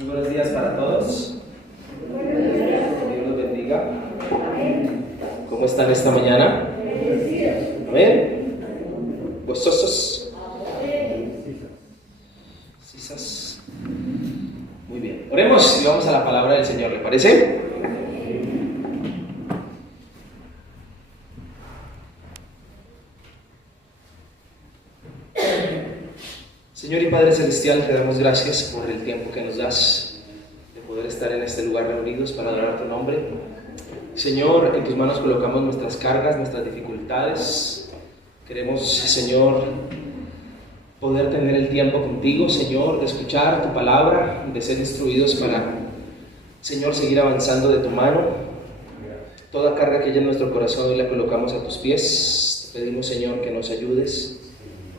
Muy buenos días para todos. Dios los bendiga. ¿Cómo están esta mañana? Amén. ¿Gozosos? ¿Cisas? Muy bien. Oremos y vamos a la palabra del Señor, ¿le parece? Señor y Padre Celestial, te damos gracias por el tiempo que nos das de poder estar en este lugar reunidos para adorar tu nombre. Señor, en tus manos colocamos nuestras cargas, nuestras dificultades. Queremos, Señor, poder tener el tiempo contigo, Señor, de escuchar tu palabra, de ser instruidos para, Señor, seguir avanzando de tu mano. Toda carga que haya en nuestro corazón hoy la colocamos a tus pies. Te pedimos, Señor, que nos ayudes,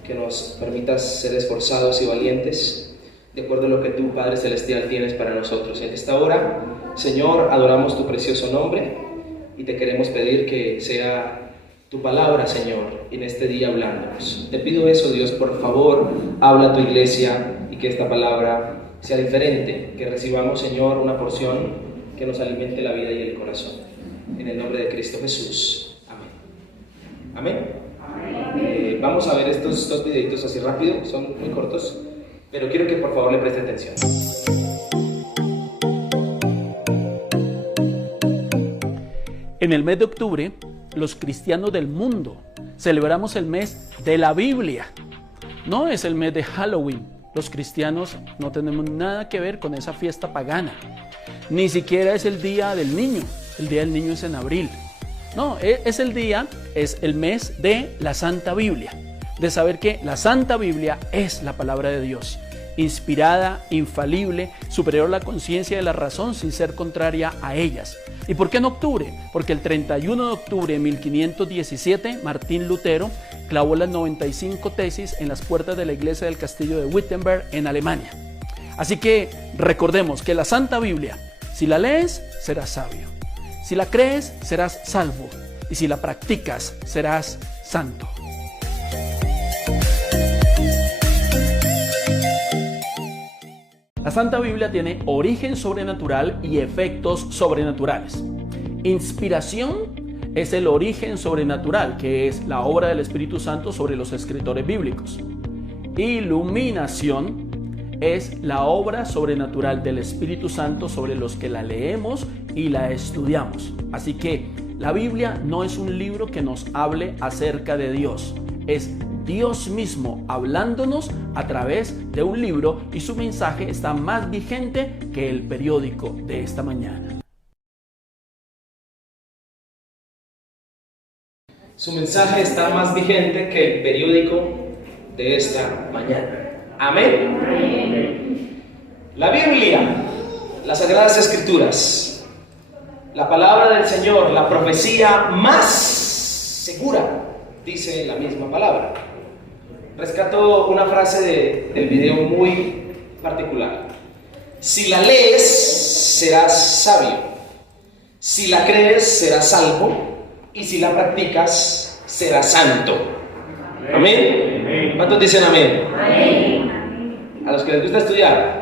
que nos permitas ser esforzados y valientes de acuerdo a lo que tú, Padre Celestial, tienes para nosotros. En esta hora, Señor, adoramos tu precioso nombre y te queremos pedir que sea tu palabra, Señor, en este día hablándonos. Te pido eso, Dios, por favor, habla a tu iglesia y que esta palabra sea diferente, que recibamos, Señor, una porción que nos alimente la vida y el corazón. En el nombre de Cristo Jesús. Amén. Amén. Vamos a ver estos dos videitos así rápido, son muy cortos, pero quiero que por favor le preste atención. En el mes de octubre, los cristianos del mundo celebramos el mes de la Biblia. No es el mes de Halloween. Los cristianos no tenemos nada que ver con esa fiesta pagana. Ni siquiera es el día del niño. El día del niño es en abril. No, es el mes de la Santa Biblia, de saber que la Santa Biblia es la palabra de Dios, inspirada, infalible, superior a la conciencia de la razón sin ser contraria a ellas. ¿Y por qué en octubre? Porque el 31 de octubre de 1517, Martín Lutero clavó las 95 tesis en las puertas de la iglesia del castillo de Wittenberg en Alemania. Así que recordemos que la Santa Biblia, si la lees, serás sabio. Si la crees, serás salvo, y si la practicas, serás santo. La Santa Biblia tiene origen sobrenatural y efectos sobrenaturales. Inspiración es el origen sobrenatural, que es la obra del Espíritu Santo sobre los escritores bíblicos. Iluminación es la obra sobrenatural del Espíritu Santo sobre los que la leemos y la estudiamos. Así que la Biblia no es un libro que nos hable acerca de Dios, es Dios mismo hablándonos a través de un libro, y su mensaje está más vigente que el periódico de esta mañana. Su mensaje está más vigente que el periódico de esta mañana. Amén. Amén. La Biblia, las Sagradas Escrituras, la palabra del Señor, la profecía más segura, dice la misma palabra. Rescato una frase del video muy particular. Si la lees, serás sabio. Si la crees, serás salvo. Y si la practicas, serás santo. Amén. ¿Cuántos dicen amén? Amén. A los que les gusta estudiar.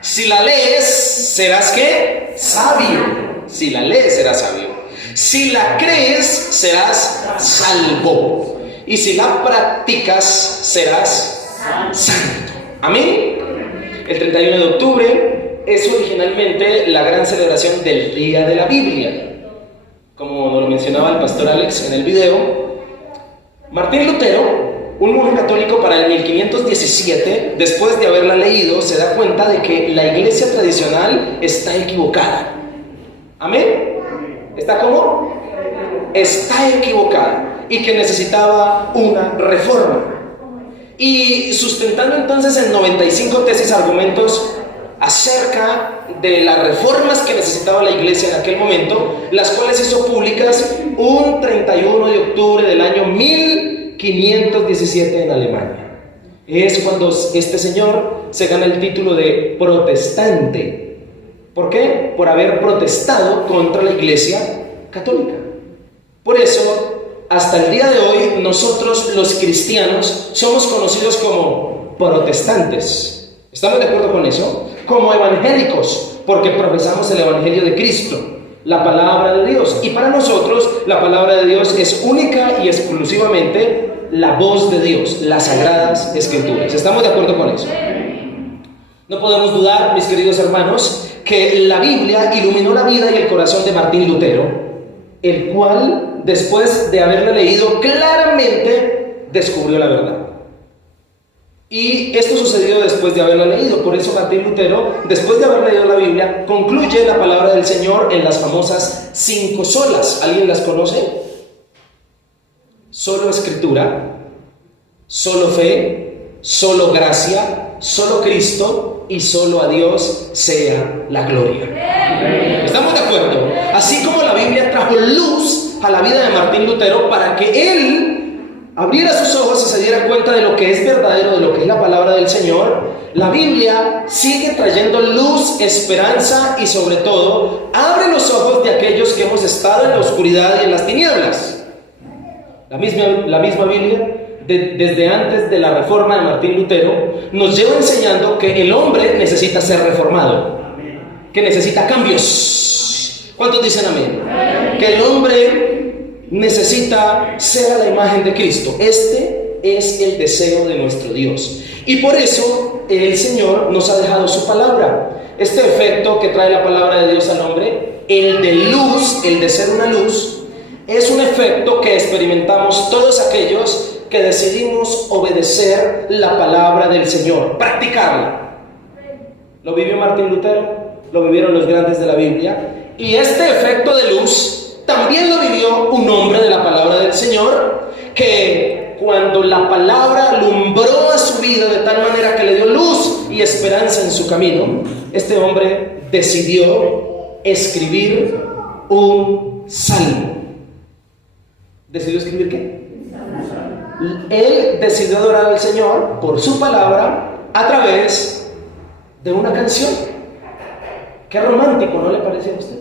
Si la lees, serás ¿qué? Sabio. Si la lees, serás sabio. Si la crees, serás salvo. Y si la practicas, serás santo. Amén. El 31 de octubre es originalmente la gran celebración del Día de la Biblia. Como nos lo mencionaba el pastor Alex en el video, Martín Lutero, un monje católico para el 1517, después de haberla leído, se da cuenta de que la iglesia tradicional está equivocada. ¿Amén? ¿Está cómo? Está equivocada y que necesitaba una reforma. Y sustentando entonces en 95 tesis argumentos acerca de las reformas que necesitaba la iglesia en aquel momento, las cuales hizo públicas un 31 de octubre del año 1517 en Alemania. Es cuando este señor se gana el título de protestante. ¿Por qué? Por haber protestado contra la iglesia católica. Por eso, hasta el día de hoy, nosotros los cristianos somos conocidos como protestantes. ¿Estamos de acuerdo con eso? como evangélicos, porque profesamos el evangelio de Cristo, la palabra de Dios. Y para nosotros la palabra de Dios es única y exclusivamente la voz de Dios, las sagradas escrituras. ¿Estamos de acuerdo con eso? No podemos dudar, mis queridos hermanos, que la Biblia iluminó la vida y el corazón de Martín Lutero, el cual, después de haberla leído claramente, descubrió la verdad. Y esto sucedió después de haberla leído. Por eso Martín Lutero, después de haber leído la Biblia, concluye la palabra del Señor en las famosas 5 solas. ¿Alguien las conoce? Solo escritura, solo fe, solo gracia, solo Cristo y solo a Dios sea la gloria. ¿Estamos de acuerdo? Así como la Biblia trajo luz a la vida de Martín Lutero para que él abriera sus ojos y se diera cuenta de lo que es verdadero, de lo que es la palabra del Señor, la Biblia sigue trayendo luz, esperanza y sobre todo abre los ojos de aquellos que hemos estado en la oscuridad y en las tinieblas. La misma Biblia, desde antes de la reforma de Martín Lutero, nos lleva enseñando que el hombre necesita ser reformado, que necesita cambios. ¿Cuántos dicen amén? Que el hombre necesita ser a la imagen de Cristo. Este es el deseo de nuestro Dios. Y por eso el Señor nos ha dejado su palabra. Este efecto que trae la palabra de Dios al hombre, el de luz, el de ser una luz, es un efecto que experimentamos todos aquellos que decidimos obedecer la palabra del Señor, practicarla. Lo vivió Martín Lutero, lo vivieron los grandes de la Biblia, y este efecto de luz también lo vivió un hombre de la palabra del Señor, que cuando la palabra alumbró a su vida de tal manera que le dio luz y esperanza en su camino, este hombre decidió escribir un salmo. ¿Decidió escribir qué? Él decidió adorar al Señor por su palabra a través de una canción. Qué romántico, ¿no le parece a usted?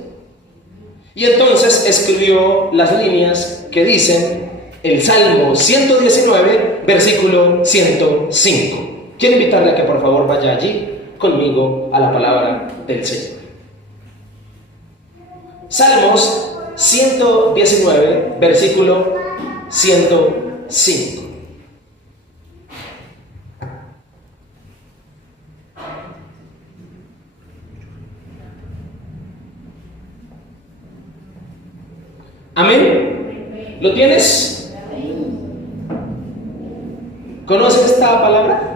Y entonces escribió las líneas que dicen el Salmo 119, versículo 105. Quiero invitarle a que por favor vaya allí conmigo a la palabra del Señor. Salmos 119, versículo 105. Amén. ¿Lo tienes? ¿Conoces esta palabra?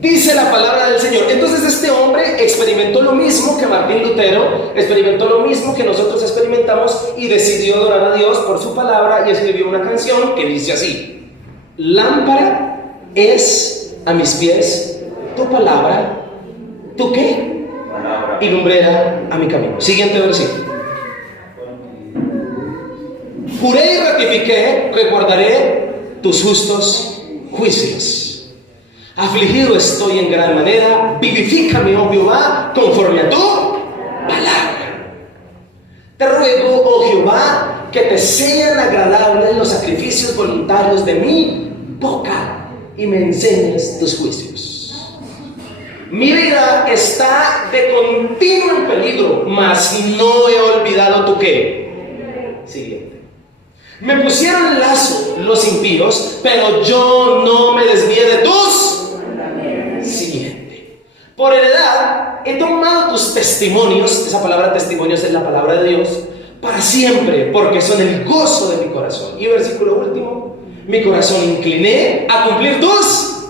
Dice la palabra del Señor. Entonces este hombre experimentó lo mismo que Martín Lutero, experimentó lo mismo que nosotros experimentamos y decidió adorar a Dios por su palabra y escribió una canción que dice así: lámpara es a mis pies tu palabra, ¿tu qué? Y lumbrera a mi camino. Siguiente versículo. Juré y ratifiqué que guardaré tus justos juicios. Afligido estoy en gran manera, vivifícame, oh Jehová, conforme a tu palabra. Te ruego, oh Jehová, que te sean agradables los sacrificios voluntarios de mi boca y me enseñes tus juicios. Mi vida está de continuo en peligro, mas no he olvidado tu qué. Siguiente. Me pusieron lazo los impíos, pero yo no me desvié de tus. Siguiente. Por heredad he tomado tus testimonios. Esa palabra testimonios es la palabra de Dios para siempre, porque son el gozo de mi corazón. Y versículo último: mi corazón incliné a cumplir tus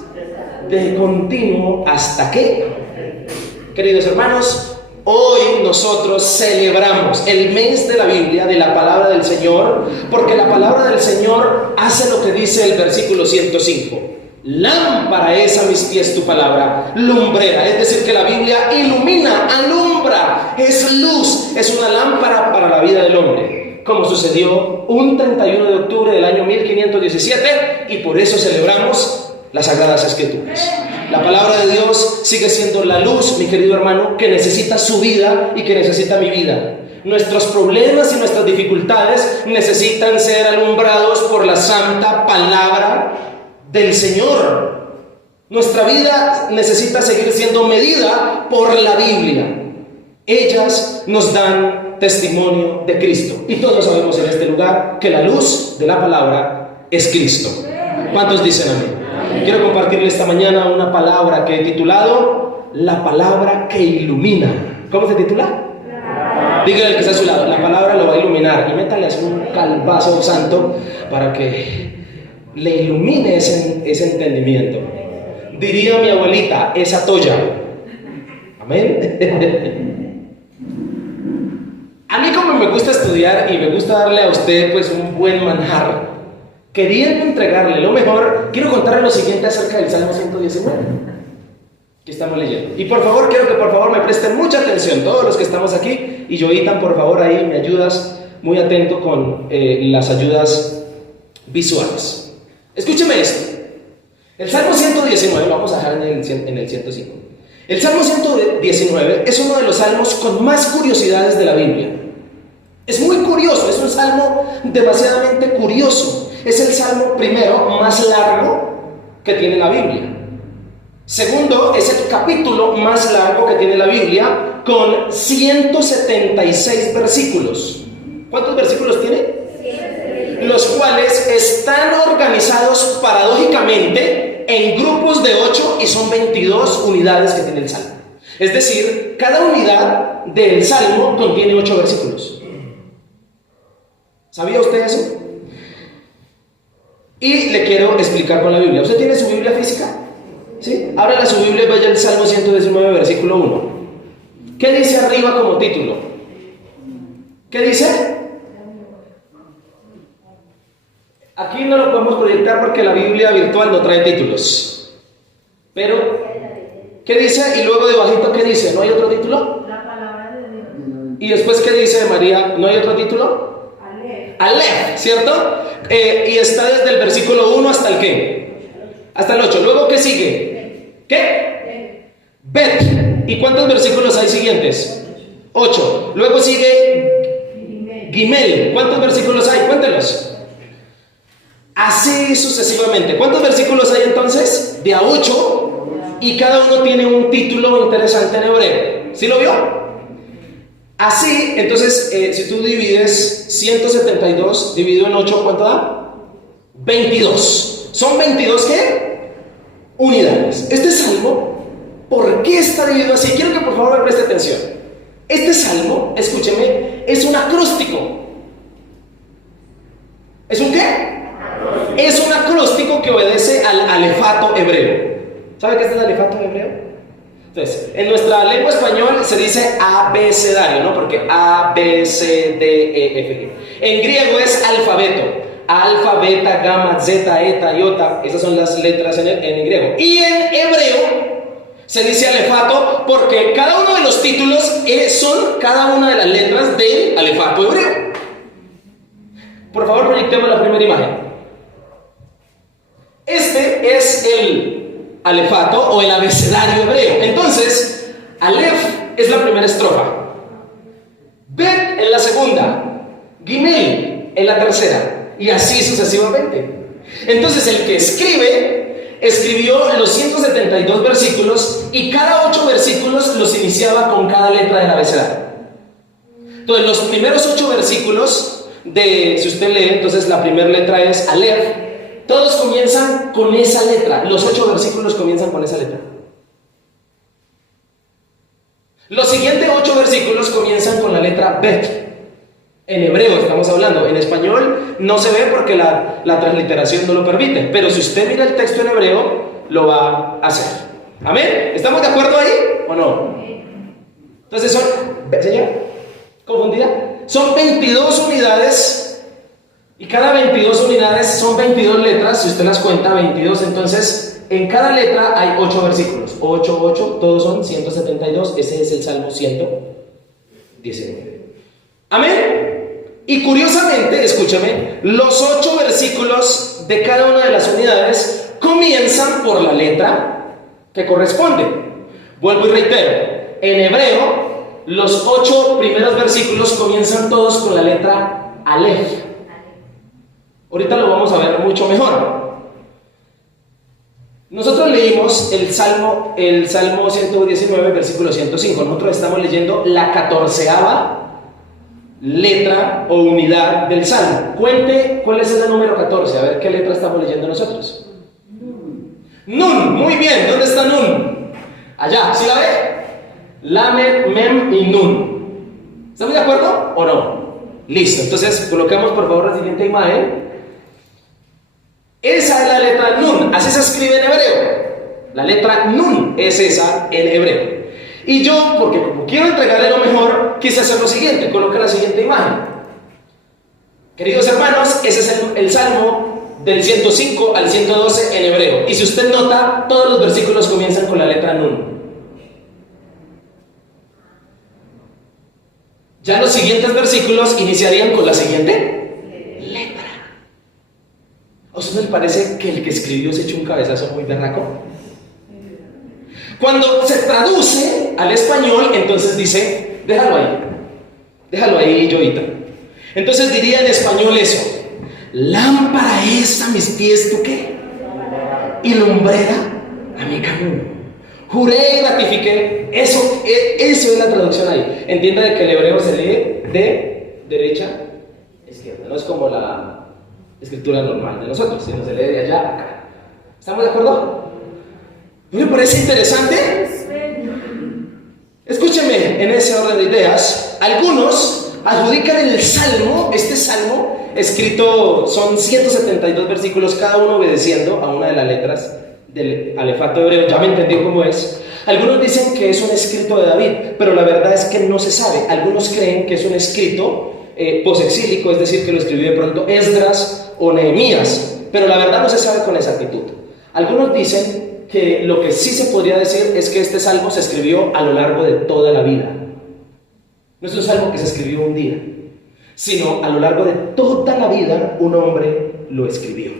de continuo hasta que. Queridos hermanos, hoy nosotros celebramos el mes de la Biblia, de la palabra del Señor, porque la palabra del Señor hace lo que dice el versículo 105. Lámpara es a mis pies tu palabra, lumbrera, es decir, que la Biblia ilumina, alumbra, es luz, es una lámpara para la vida del hombre, como sucedió un 31 de octubre del año 1517, y por eso celebramos las Sagradas Escrituras. La palabra de Dios sigue siendo la luz, mi querido hermano, que necesita su vida y que necesita mi vida. Nuestros problemas y nuestras dificultades necesitan ser alumbrados por la santa palabra del Señor. Nuestra vida necesita seguir siendo medida por la Biblia. Ellas nos dan testimonio de Cristo. Y todos sabemos en este lugar que la luz de la palabra es Cristo. ¿Cuántos dicen amén? Quiero compartirle esta mañana una palabra que he titulado La palabra que ilumina. ¿Cómo se titula? Dígale al que está a su lado, la palabra lo va a iluminar. Y métale así un calvazo santo para que le ilumine ese entendimiento. Diría mi abuelita, esa toya. Amén. A mí, como me gusta estudiar y me gusta darle a usted pues un buen manjar, queriendo entregarle lo mejor, quiero contarle lo siguiente acerca del Salmo 119 que estamos leyendo. Y por favor, quiero que por favor me presten mucha atención, todos los que estamos aquí. Y Joitan, por favor, ahí me ayudas, muy atento con las ayudas visuales. Escúcheme esto. El Salmo 119, lo vamos a dejar en el 105. El Salmo 119 es uno de los salmos con más curiosidades de la Biblia. Es muy curioso, es un salmo demasiadamente curioso. Es el salmo primero más largo que tiene la Biblia. Segundo, es el capítulo más largo que tiene la Biblia, con 176 versículos. ¿Cuántos versículos tiene? Los cuales están organizados paradójicamente en grupos de 8 y son 22 unidades que tiene el salmo. Es decir, cada unidad del salmo contiene 8 versículos. ¿Sabía usted eso? Y le quiero explicar con la Biblia. ¿Usted tiene su Biblia física? ¿Sí? Ábrala su Biblia y vaya al Salmo 119, versículo 1. ¿Qué dice arriba como título? ¿Qué dice? Aquí no lo podemos proyectar porque la Biblia virtual no trae títulos. Pero, ¿qué dice? Y luego debajito, ¿qué dice? ¿No hay otro título? La palabra de Dios. Y después, ¿qué dice María? ¿No hay otro título? Aleph, ¿cierto? Y está desde el versículo 1 hasta el ¿qué? Hasta el 8. Luego, ¿qué sigue? ¿Qué? Bet. ¿Y cuántos versículos hay siguientes? 8. Luego sigue Gimel. ¿Cuántos versículos hay? Cuéntelos. Así sucesivamente. ¿Cuántos versículos hay entonces? De a 8. Y cada uno tiene un título interesante en hebreo. ¿Sí lo vio? Así, entonces, si tú divides 172 dividido en 8, ¿cuánto da? 22. ¿Son 22 qué? Unidades. Este salmo, ¿por qué está dividido así? Quiero que por favor me preste atención. Este salmo, escúcheme, es un acróstico. ¿Es un qué? Es un acróstico que obedece al alefato hebreo. ¿Sabe qué es el alefato hebreo? Entonces, en nuestra lengua española se dice abecedario, ¿no? Porque A, B, C, D, E, F, G. En griego es alfabeto. Alfa, beta, gamma, zeta, eta, iota. Esas son las letras en griego. Y en hebreo se dice alefato porque cada uno de los títulos son cada una de las letras del alefato hebreo. Por favor, proyectemos la primera imagen. Este es el alefato o el abecedario hebreo. Entonces, Aleph es la primera estrofa, Bet en la segunda, Gimel en la tercera, y así sucesivamente. Entonces, el que escribió los 172 versículos y cada 8 versículos los iniciaba con cada letra del abecedario. Entonces, los primeros 8 versículos, si usted lee, entonces la primera letra es Aleph. Todos comienzan con esa letra. Los 8 versículos comienzan con esa letra. Los siguientes 8 versículos comienzan con la letra Bet. En hebreo estamos hablando. En español no se ve porque la transliteración no lo permite. Pero si usted mira el texto en hebreo, lo va a hacer. ¿Amén? ¿Estamos de acuerdo ahí o no? Entonces son... ¿Señora? ¿Confundida? Son 22 unidades. Y cada 22 unidades son 22 letras, si usted las cuenta, 22, entonces en cada letra hay 8 versículos, 8, 8, todos son 172, ese es el Salmo 119. ¿Amén? Y curiosamente, escúchame, los 8 versículos de cada una de las unidades comienzan por la letra que corresponde. Vuelvo y reitero, en hebreo, los 8 primeros versículos comienzan todos con la letra Aleph. Ahorita lo vamos a ver mucho mejor. Nosotros leímos el Salmo 119, versículo 105. Nosotros estamos leyendo la 14ª letra o unidad del Salmo. Cuente cuál es el número 14, a ver qué letra estamos leyendo nosotros. Nun, muy bien, ¿dónde está Nun? Allá, ¿sí la ve? Lamed, Mem y Nun. ¿Estamos de acuerdo o no? Listo, entonces colocamos por favor la siguiente imagen. Esa es la letra Nun, así se escribe en hebreo. La letra Nun es esa en hebreo. Y yo, porque como quiero entregarle lo mejor, quise hacer lo siguiente, coloca la siguiente imagen. Queridos hermanos, ese es el Salmo del 105 al 112 en hebreo. Y si usted nota, todos los versículos comienzan con la letra Nun. Ya los siguientes versículos iniciarían con la siguiente letra. ¿A usted le parece que el que escribió se echó un cabezazo muy berraco? Cuando se traduce al español, entonces dice, déjalo ahí, Joita. Entonces diría en español eso: lámpara es a mis pies, ¿tú qué? Y lumbrera a mi camino. Juré y ratifiqué. Eso es la traducción ahí. Entienda de que el hebreo se lee de derecha a izquierda. No es como la escritura normal de nosotros, sino se lee de allá a acá. ¿Estamos de acuerdo? ¿No le parece interesante? Escúcheme, en ese orden de ideas, algunos adjudican el Salmo, este Salmo escrito, son 172 versículos, cada uno obedeciendo a una de las letras del alefato hebreo. Ya me entendió cómo es. Algunos dicen que es un escrito de David, pero la verdad es que no se sabe. Algunos creen que es un escrito posexílico, es decir, que lo escribió de pronto Esdras o Nehemías, pero la verdad no se sabe con exactitud. Algunos dicen que lo que sí se podría decir es que este salmo se escribió a lo largo de toda la vida. No es un salmo que se escribió un día, sino a lo largo de toda la vida un hombre lo escribió.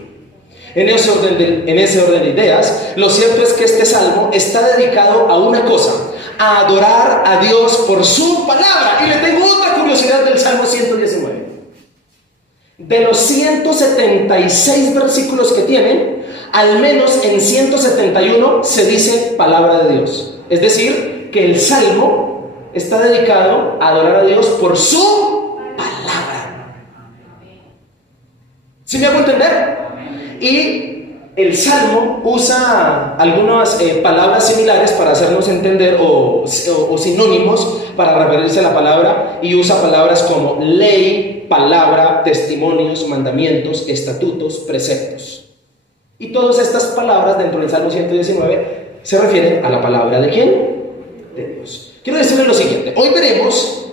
En ese orden de ideas, lo cierto es que este salmo está dedicado a una cosa: a adorar a Dios por su palabra. Y le tengo otra curiosidad del Salmo 119. De los 176 versículos que tienen, al menos en 171 se dice palabra de Dios. Es decir, que el Salmo está dedicado a adorar a Dios por su palabra. ¿Sí me hago entender? Y el Salmo usa algunas palabras similares para hacernos entender o sinónimos para referirse a la palabra, y usa palabras como ley, palabra, testimonios, mandamientos, estatutos, preceptos. Y todas estas palabras dentro del Salmo 119 se refieren a la palabra ¿de quién? De Dios. Quiero decirles lo siguiente: hoy veremos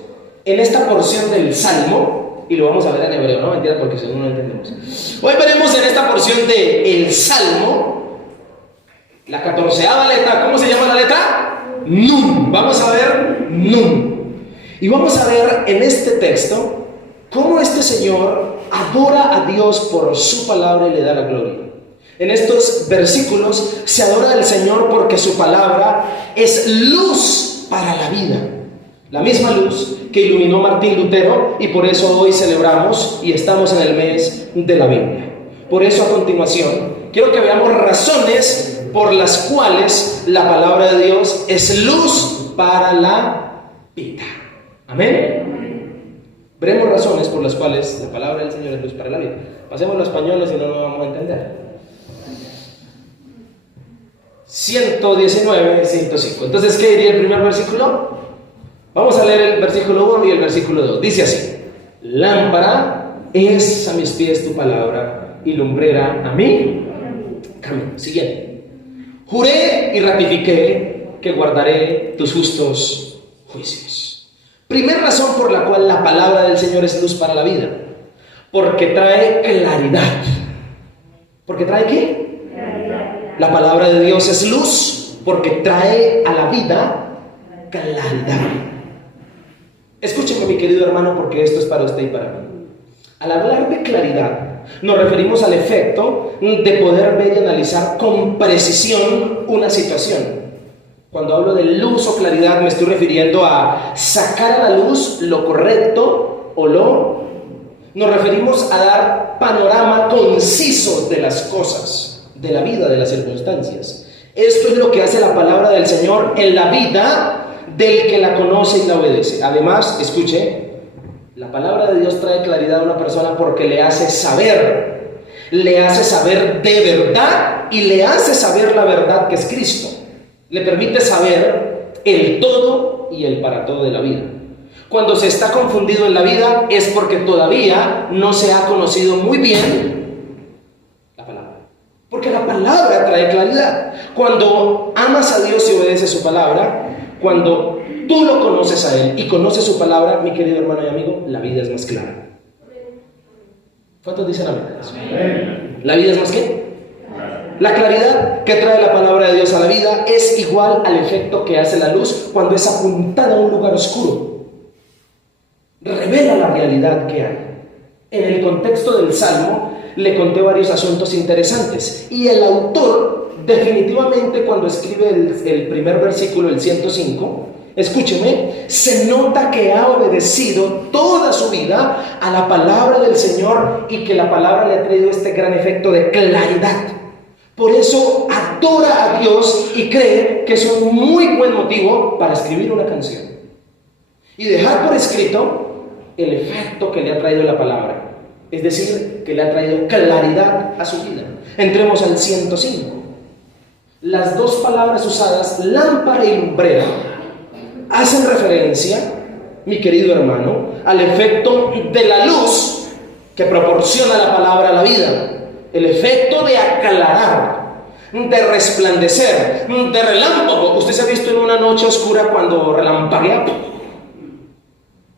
en esta porción del Salmo, y lo vamos a ver en hebreo, no mentira, porque si no, no entendemos. Hoy veremos en esta porción del Salmo la 14ª letra. ¿Cómo se llama la letra? Nun. Vamos a ver Nun. Y vamos a ver en este texto cómo este Señor adora a Dios por su palabra y le da la gloria. En estos versículos se adora al Señor porque su palabra es luz para la vida. La misma luz que iluminó Martín Lutero, y por eso hoy celebramos y estamos en el mes de la Biblia. Por eso, a continuación, quiero que veamos razones por las cuales la palabra de Dios es luz para la vida. Amén. Veremos razones por las cuales la palabra del Señor es luz para la vida. Pasemos a los españoles, si no, no vamos a entender. 119, 105. Entonces, ¿qué diría el primer versículo? Vamos a leer el versículo 1 y el versículo 2. Dice así: lámpara es a mis pies tu palabra y lumbrera a mí camino. Siguiente: juré y ratifiqué que guardaré tus justos juicios. Primera razón por la cual la palabra del Señor es luz para la vida: porque trae claridad. ¿Porque trae qué? Claridad. La palabra de Dios es luz porque trae a la vida claridad. Escúcheme, mi querido hermano, porque esto es para usted y para mí. Al hablar de claridad, nos referimos al efecto de poder ver y analizar con precisión una situación. Cuando hablo de luz o claridad, me estoy refiriendo a sacar a la luz lo correcto o Nos referimos a dar panorama conciso de las cosas de la vida, de las circunstancias. Esto es lo que hace la palabra del Señor en la vida del que la conoce y la obedece. Además, escuche, la palabra de Dios trae claridad a una persona porque le hace saber de verdad y le hace saber la verdad que es Cristo. Le permite saber el todo y el para todo de la vida. Cuando se está confundido en la vida es porque todavía no se ha conocido muy bien la palabra. Porque la palabra trae claridad. Cuando amas a Dios y obedeces su palabra, cuando tú lo conoces a Él y conoces su palabra, mi querido hermano y amigo, la vida es más clara. ¿Cuántos dicen amén? ¿La vida es más qué? La claridad que trae la palabra de Dios a la vida es igual al efecto que hace la luz cuando es apuntada a un lugar oscuro. Revela la realidad que hay. En el contexto del Salmo le conté varios asuntos interesantes y el autor definitivamente cuando escribe el primer versículo, el 105, escúcheme, se nota que ha obedecido toda su vida a la palabra del Señor y que la palabra le ha traído este gran efecto de claridad. Por eso adora a Dios y cree que es un muy buen motivo para escribir una canción y dejar por escrito el efecto que le ha traído la palabra, es decir, que le ha traído claridad a su vida. Entremos al 105. Las dos palabras usadas, lámpara y lumbrera, hacen referencia, mi querido hermano, al efecto de la luz que proporciona la palabra a la vida, el efecto de aclarar, de resplandecer, de relámpago. ¿Usted se ha visto en una noche oscura cuando relampaguea?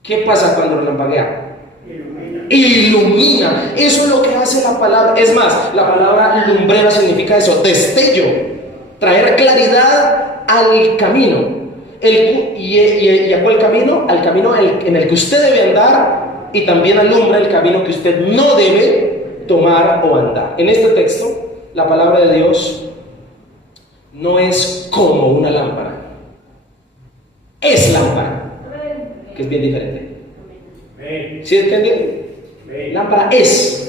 ¿Qué pasa cuando relampaguea? Ilumina. Eso es lo que hace la palabra. Es más, la palabra lumbrera significa eso, destello, traer claridad al camino. ¿Y a cuál camino? Al camino en el que usted debe andar y también alumbra el camino que usted no debe tomar o andar. En este texto, la palabra de Dios no es como una lámpara, es lámpara, que es bien diferente. ¿Sí entienden? Lámpara es.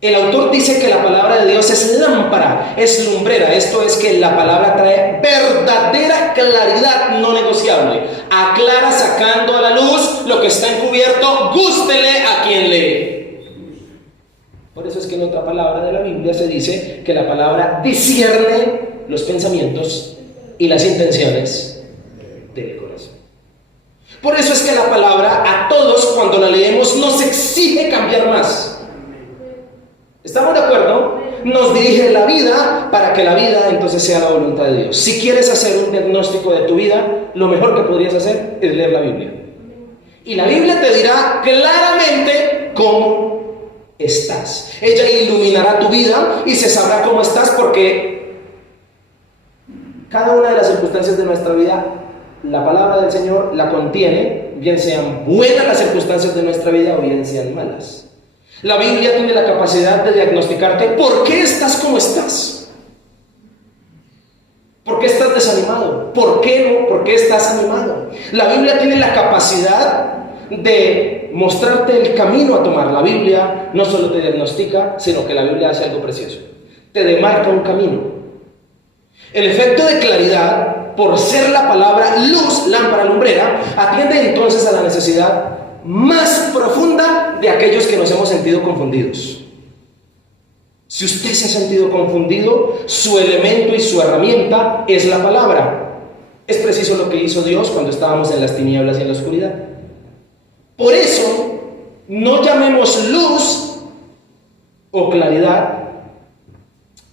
El autor dice que la palabra de Dios es lámpara, es lumbrera. Esto es que la palabra trae verdadera claridad no negociable. Aclara sacando a la luz lo que está encubierto, gústele a quien lee. Por eso es que en otra palabra de la Biblia se dice que la palabra discierne los pensamientos y las intenciones del corazón. Por eso es que la palabra a todos cuando la leemos nos exige cambiar más. ¿Estamos de acuerdo? Nos dirige la vida para que la vida entonces sea la voluntad de Dios. Si quieres hacer un diagnóstico de tu vida, lo mejor que podrías hacer es leer la Biblia. Y la Biblia te dirá claramente cómo estás. Ella iluminará tu vida y se sabrá cómo estás porque cada una de las circunstancias de nuestra vida, la palabra del Señor la contiene, bien sean buenas las circunstancias de nuestra vida o bien sean malas. La Biblia tiene la capacidad de diagnosticarte por qué estás como estás. ¿Por qué estás desanimado? ¿Por qué no? ¿Por qué estás animado? La Biblia tiene la capacidad de mostrarte el camino a tomar. La Biblia no solo te diagnostica, sino que la Biblia hace algo precioso. Te demarca un camino. El efecto de claridad, por ser la palabra luz, lámpara, lumbrera, atiende entonces a la necesidad más profunda de aquellos que nos hemos sentido confundidos. Si usted se ha sentido confundido, su elemento y su herramienta es la palabra. Es preciso lo que hizo Dios cuando estábamos en las tinieblas y en la oscuridad. Por eso, no llamemos luz o claridad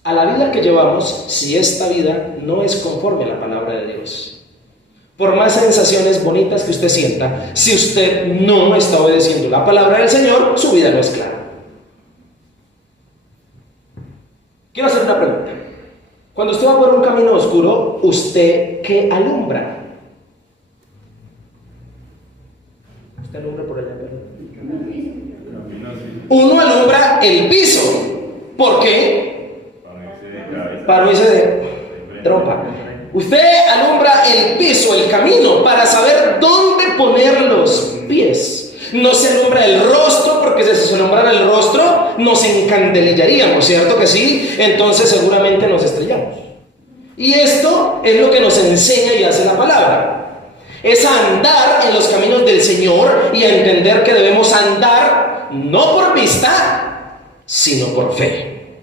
a la vida que llevamos si esta vida no es conforme a la palabra de Dios. Por más sensaciones bonitas que usted sienta, si usted no está obedeciendo la palabra del Señor, su vida no es clara. Quiero hacer una pregunta. Cuando usted va por un camino oscuro, ¿usted qué alumbra? ¿Usted alumbra por allá? Uno alumbra el piso. ¿Por qué? Para no irse de tropa. Usted alumbra el piso, el camino, para saber dónde poner los pies. No se alumbra el rostro, porque si se alumbrara el rostro nos encandelillaríamos, ¿cierto que sí? Entonces seguramente nos estrellamos. Y esto es lo que nos enseña y hace la palabra. Es a andar en los caminos del Señor y a entender que debemos andar no por vista, sino por fe.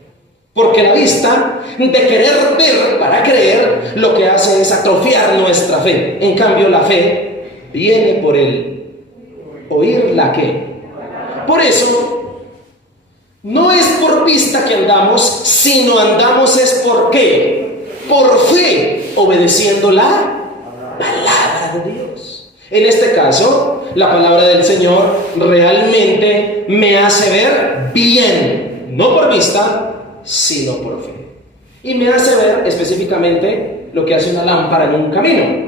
Porque la vista de querer ver para creer lo que hace es atrofiar nuestra fe. En cambio la fe viene por el oír la que. Por eso no es por vista que andamos, sino andamos es por qué. Por fe, obedeciendo la palabra de Dios. En este caso, la palabra del Señor realmente me hace ver bien, no por vista, sino por fe. Y me hace ver específicamente lo que hace una lámpara en un camino.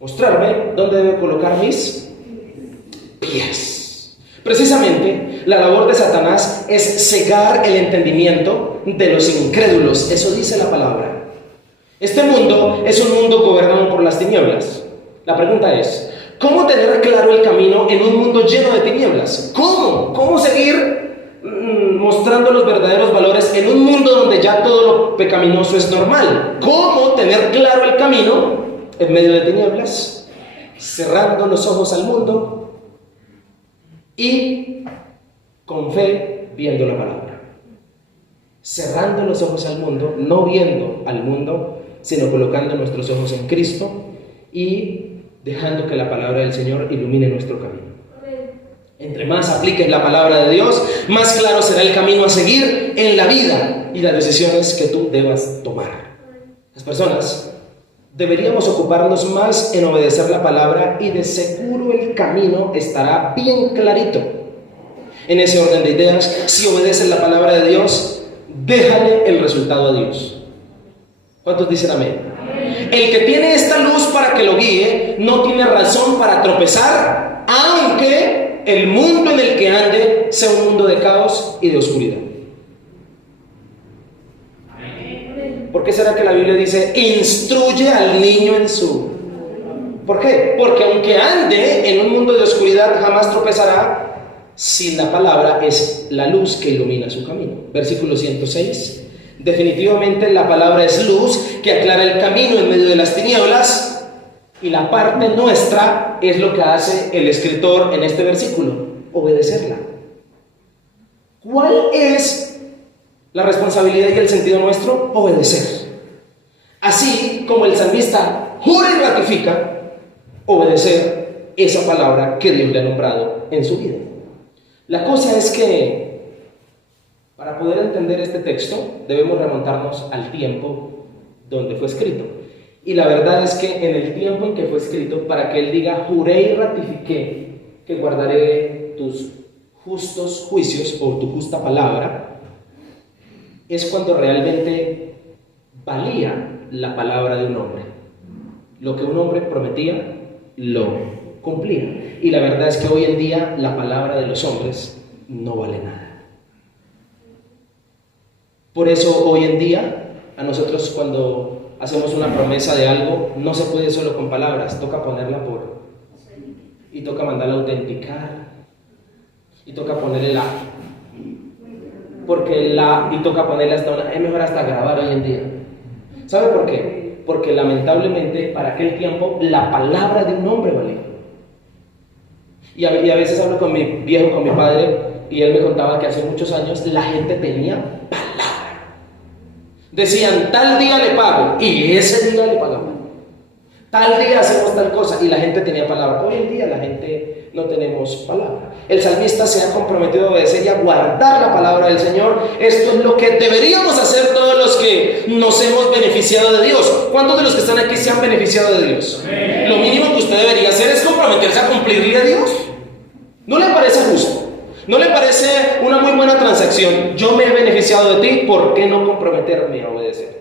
Mostrarme dónde debo colocar mis pies. Precisamente, la labor de Satanás es cegar el entendimiento de los incrédulos. Eso dice la palabra. Este mundo es un mundo gobernado por las tinieblas. La pregunta es, ¿cómo tener claro el camino en un mundo lleno de tinieblas? ¿Cómo seguir mostrando los verdaderos valores en un mundo donde ya todo lo pecaminoso es normal? ¿Cómo tener claro el camino en medio de tinieblas? Cerrando los ojos al mundo y con fe viendo la palabra. Cerrando los ojos al mundo, no viendo al mundo, sino colocando nuestros ojos en Cristo y dejando que la palabra del Señor ilumine nuestro camino. Entre más apliques la palabra de Dios, más claro será el camino a seguir en la vida y las decisiones que tú debas tomar. Las personas deberíamos ocuparnos más en obedecer la palabra y de seguro el camino estará bien clarito. En ese orden de ideas, si obedeces la palabra de Dios, déjale el resultado a Dios. ¿Cuántos dicen amén? El que tiene esta luz para que lo guíe no tiene razón para tropezar, aunque el mundo en el que ande sea un mundo de caos y de oscuridad. ¿Por qué será que la Biblia dice instruye al niño en su? ¿Por qué? Porque aunque ande en un mundo de oscuridad jamás tropezará si la palabra es la luz que ilumina su camino. Versículo 106. Definitivamente la palabra es luz que aclara el camino en medio de las tinieblas. Y la parte nuestra es lo que hace el escritor en este versículo, obedecerla. ¿Cuál es la responsabilidad y el sentido nuestro? Obedecer. Así como el salmista jura y ratifica, obedecer esa palabra que Dios le ha nombrado en su vida. La cosa es que para poder entender este texto debemos remontarnos al tiempo donde fue escrito. Y la verdad es que en el tiempo en que fue escrito, para que él diga, juré y ratifiqué que guardaré tus justos juicios o tu justa palabra, es cuando realmente valía la palabra de un hombre. Lo que un hombre prometía, lo cumplía. Y la verdad es que hoy en día la palabra de los hombres no vale nada. Por eso hoy en día, a nosotros cuando hacemos una promesa de algo, no se puede solo con palabras, toca ponerla por, y toca mandarla a autenticar, y toca ponerle la, porque la, y toca ponerle hasta una, es mejor hasta grabar hoy en día. ¿Sabe por qué? Porque lamentablemente para aquel tiempo la palabra de un hombre valía. Y a veces hablo con mi viejo, con mi padre, y él me contaba que hace muchos años la gente tenía palabra. Decían, tal día le pago, y ese día le pagaban. Tal día hacemos tal cosa, y la gente tenía palabra. Hoy en día la gente no tenemos palabra. El salmista se ha comprometido a obedecer y a guardar la palabra del Señor. Esto es lo que deberíamos hacer todos los que nos hemos beneficiado de Dios. ¿Cuántos de los que están aquí se han beneficiado de Dios? Amén. Lo mínimo que usted debería hacer es comprometerse a cumplirle a Dios. ¿No le parece justo? ¿No le parece una muy buena transacción? Yo me he beneficiado de ti, ¿por qué no comprometerme a obedecer?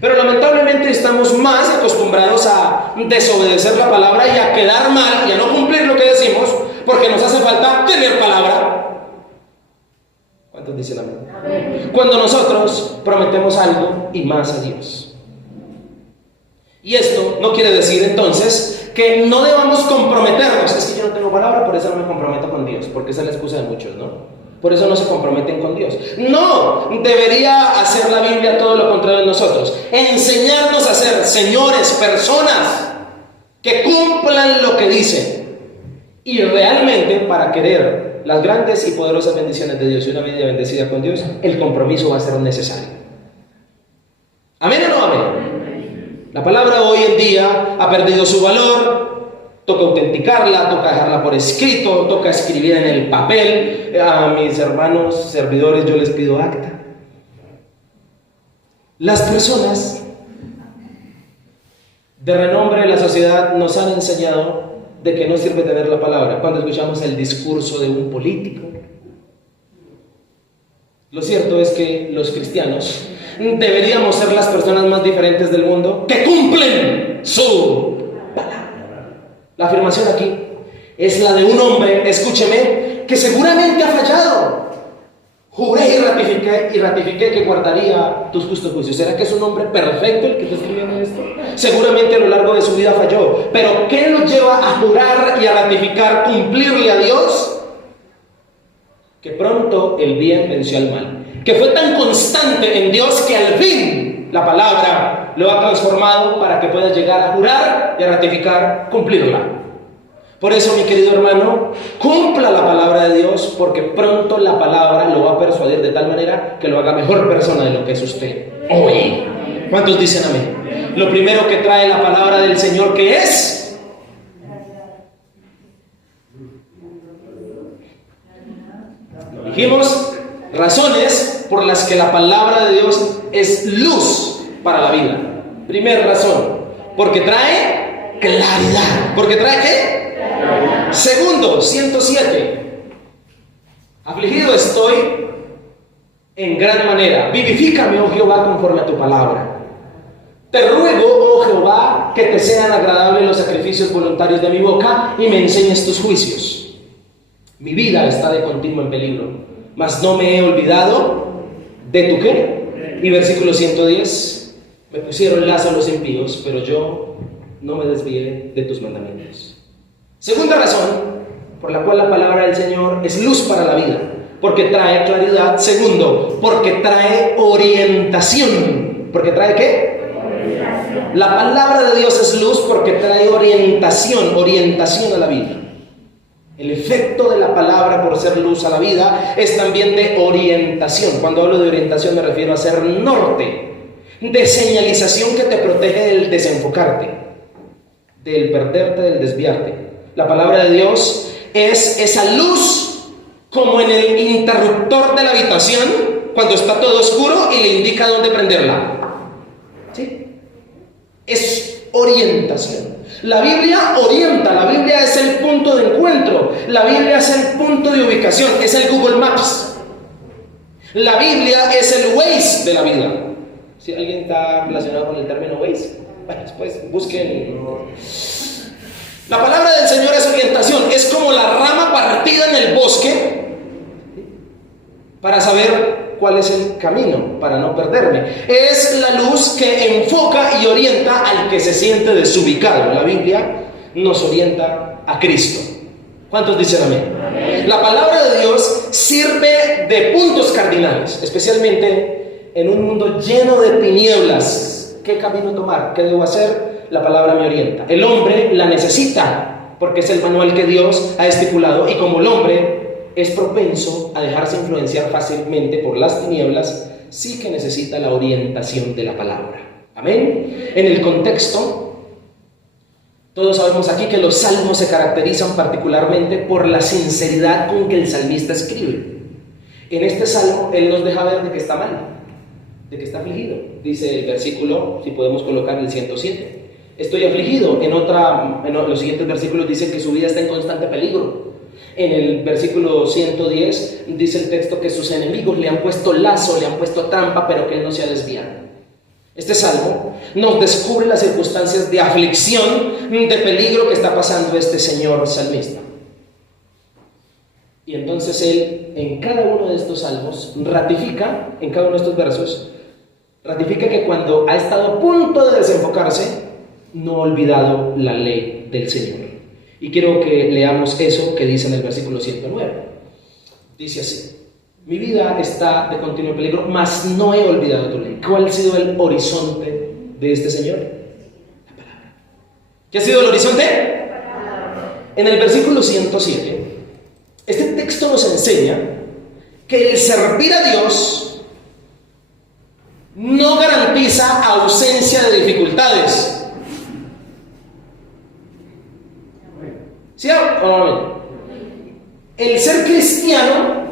Pero lamentablemente estamos más acostumbrados a desobedecer la palabra y a quedar mal y a no cumplir lo que decimos porque nos hace falta tener palabra. ¿Cuántos dicen amén? Amén. Cuando nosotros prometemos algo y más a Dios. Y esto no quiere decir entonces que no debamos comprometernos. Es que yo no tengo palabra, por eso no me comprometo con Dios, porque esa es la excusa de muchos, ¿no? Por eso no se comprometen con Dios. No, debería hacer la Biblia todo lo contrario de nosotros. Enseñarnos a ser señores, personas que cumplan lo que dicen. Y realmente, para querer las grandes y poderosas bendiciones de Dios y una vida bendecida con Dios, el compromiso va a ser necesario. ¿Amén o no amén? La palabra hoy en día ha perdido su valor. Toca autenticarla, toca dejarla por escrito, toca escribir en el papel. A mis hermanos servidores yo les pido acta. Las personas de renombre de la sociedad nos han enseñado de que no sirve tener la palabra cuando escuchamos el discurso de un político. Lo cierto es que los cristianos deberíamos ser las personas más diferentes del mundo que cumplen su palabra. La afirmación aquí es la de un hombre, escúcheme, que seguramente ha fallado. Juré y ratifiqué que guardaría tus justos juicios. ¿Será que es un hombre perfecto el que está escribiendo esto? Seguramente a lo largo de su vida falló. Pero ¿qué lo lleva a jurar y a ratificar cumplirle a Dios? Que pronto el bien venció al mal. Que fue tan constante en Dios que al fin la palabra lo ha transformado para que pueda llegar a jurar y a ratificar, cumplirla. Por eso, mi querido hermano, cumpla la palabra de Dios, porque pronto la palabra lo va a persuadir de tal manera que lo haga mejor persona de lo que es usted hoy. ¿Cuántos dicen amén? Lo primero que trae la palabra del Señor, ¿qué es? Dijimos razones por las que la palabra de Dios es luz para la vida. Primera razón, porque trae claridad. ¿Porque trae qué? Segundo, 107. Afligido estoy en gran manera. Vivifícame, oh Jehová, conforme a tu palabra. Te ruego, oh Jehová, que te sean agradables los sacrificios voluntarios de mi boca y me enseñes tus juicios. Mi vida está de continuo en peligro, mas no me he olvidado de tu qué. Y versículo 110. Me pusieron lazo a los impíos, pero yo no me desvié de tus mandamientos. Segunda razón por la cual la palabra del Señor es luz para la vida, porque trae claridad. Segundo, porque trae orientación. ¿Porque trae qué? Orientación. La palabra de Dios es luz porque trae orientación a la vida. El efecto de la palabra por ser luz a la vida es también de orientación. Cuando hablo de orientación me refiero a ser norte, de señalización que te protege del desenfocarte, del perderte, del desviarte. La palabra de Dios es esa luz como en el interruptor de la habitación cuando está todo oscuro y le indica dónde prenderla. ¿Sí? Es orientación. La Biblia orienta, la Biblia es el punto de encuentro, la Biblia es el punto de ubicación, es el Google Maps. La Biblia es el Waze de la vida. Si alguien está relacionado con el término Waze, bueno, después busquen. La palabra del Señor es orientación, es como la rama partida en el bosque para saber cuál es el camino, para no perderme. Es la luz que enfoca y orienta al que se siente desubicado. La Biblia nos orienta a Cristo. ¿Cuántos dicen amén? Amén. La palabra de Dios sirve de puntos cardinales, especialmente en un mundo lleno de tinieblas. ¿Qué camino tomar? ¿Qué debo hacer? La palabra me orienta. El hombre la necesita porque es el manual que Dios ha estipulado, y como el hombre es propenso a dejarse influenciar fácilmente por las tinieblas, sí que necesita la orientación de la palabra. Amén. En el contexto, todos sabemos aquí que los salmos se caracterizan particularmente por la sinceridad con que el salmista escribe. En este salmo él nos deja ver de que está mal, de que está afligido. Dice el versículo, si podemos colocar el 107. Estoy afligido. En los siguientes versículos dice que su vida está en constante peligro. En el versículo 110 dice el texto que sus enemigos le han puesto lazo, le han puesto trampa, pero que él no se ha desviado. Este salmo nos descubre las circunstancias de aflicción, de peligro que está pasando este señor salmista. Y entonces él, en cada uno de estos salmos, ratifica, en cada uno de estos versos, ratifica que cuando ha estado a punto de desenfocarse, no ha olvidado la ley del Señor. Y quiero que leamos eso que dice en el versículo 109. Dice así: mi vida está de continuo peligro, mas no he olvidado tu ley. ¿Cuál ha sido el horizonte de este Señor? La palabra. ¿Qué ha sido el horizonte? En el versículo 107, este texto nos enseña que el servir a Dios no garantiza ausencia de dificultades. ¿Sí o no? El ser cristiano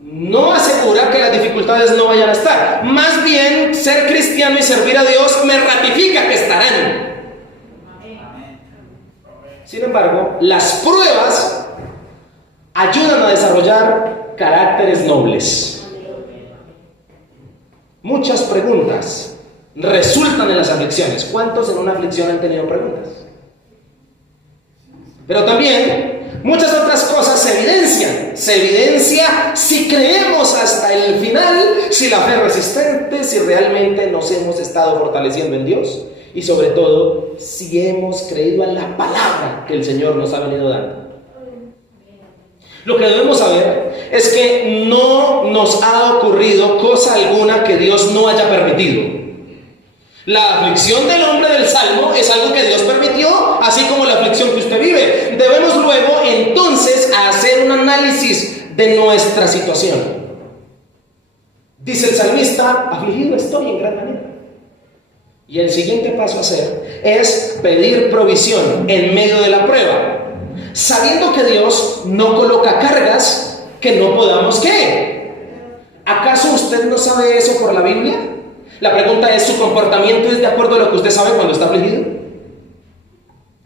no asegura que las dificultades no vayan a estar. Más bien, ser cristiano y servir a Dios me ratifica que estarán. Sin embargo, las pruebas ayudan a desarrollar caracteres nobles. Muchas preguntas resultan en las aflicciones. ¿Cuántos en una aflicción han tenido preguntas? Pero también muchas otras cosas se evidencian. Se evidencia si creemos hasta el final, si la fe es resistente, si realmente nos hemos estado fortaleciendo en Dios y sobre todo si hemos creído en la palabra que el Señor nos ha venido dando. Lo que debemos saber es que no nos ha ocurrido cosa alguna que Dios no haya permitido. La aflicción del hombre del Salmo es algo que Dios permitió, así como la aflicción que usted vive. Debemos luego entonces hacer un análisis de nuestra situación. Dice el salmista: afligido estoy en gran manera. Y el siguiente paso a hacer es pedir provisión en medio de la prueba, sabiendo que Dios no coloca cargas que no podamos, ¿qué? ¿Acaso usted no sabe eso por la Biblia? La pregunta es: ¿su comportamiento es de acuerdo a lo que usted sabe cuando está afligido?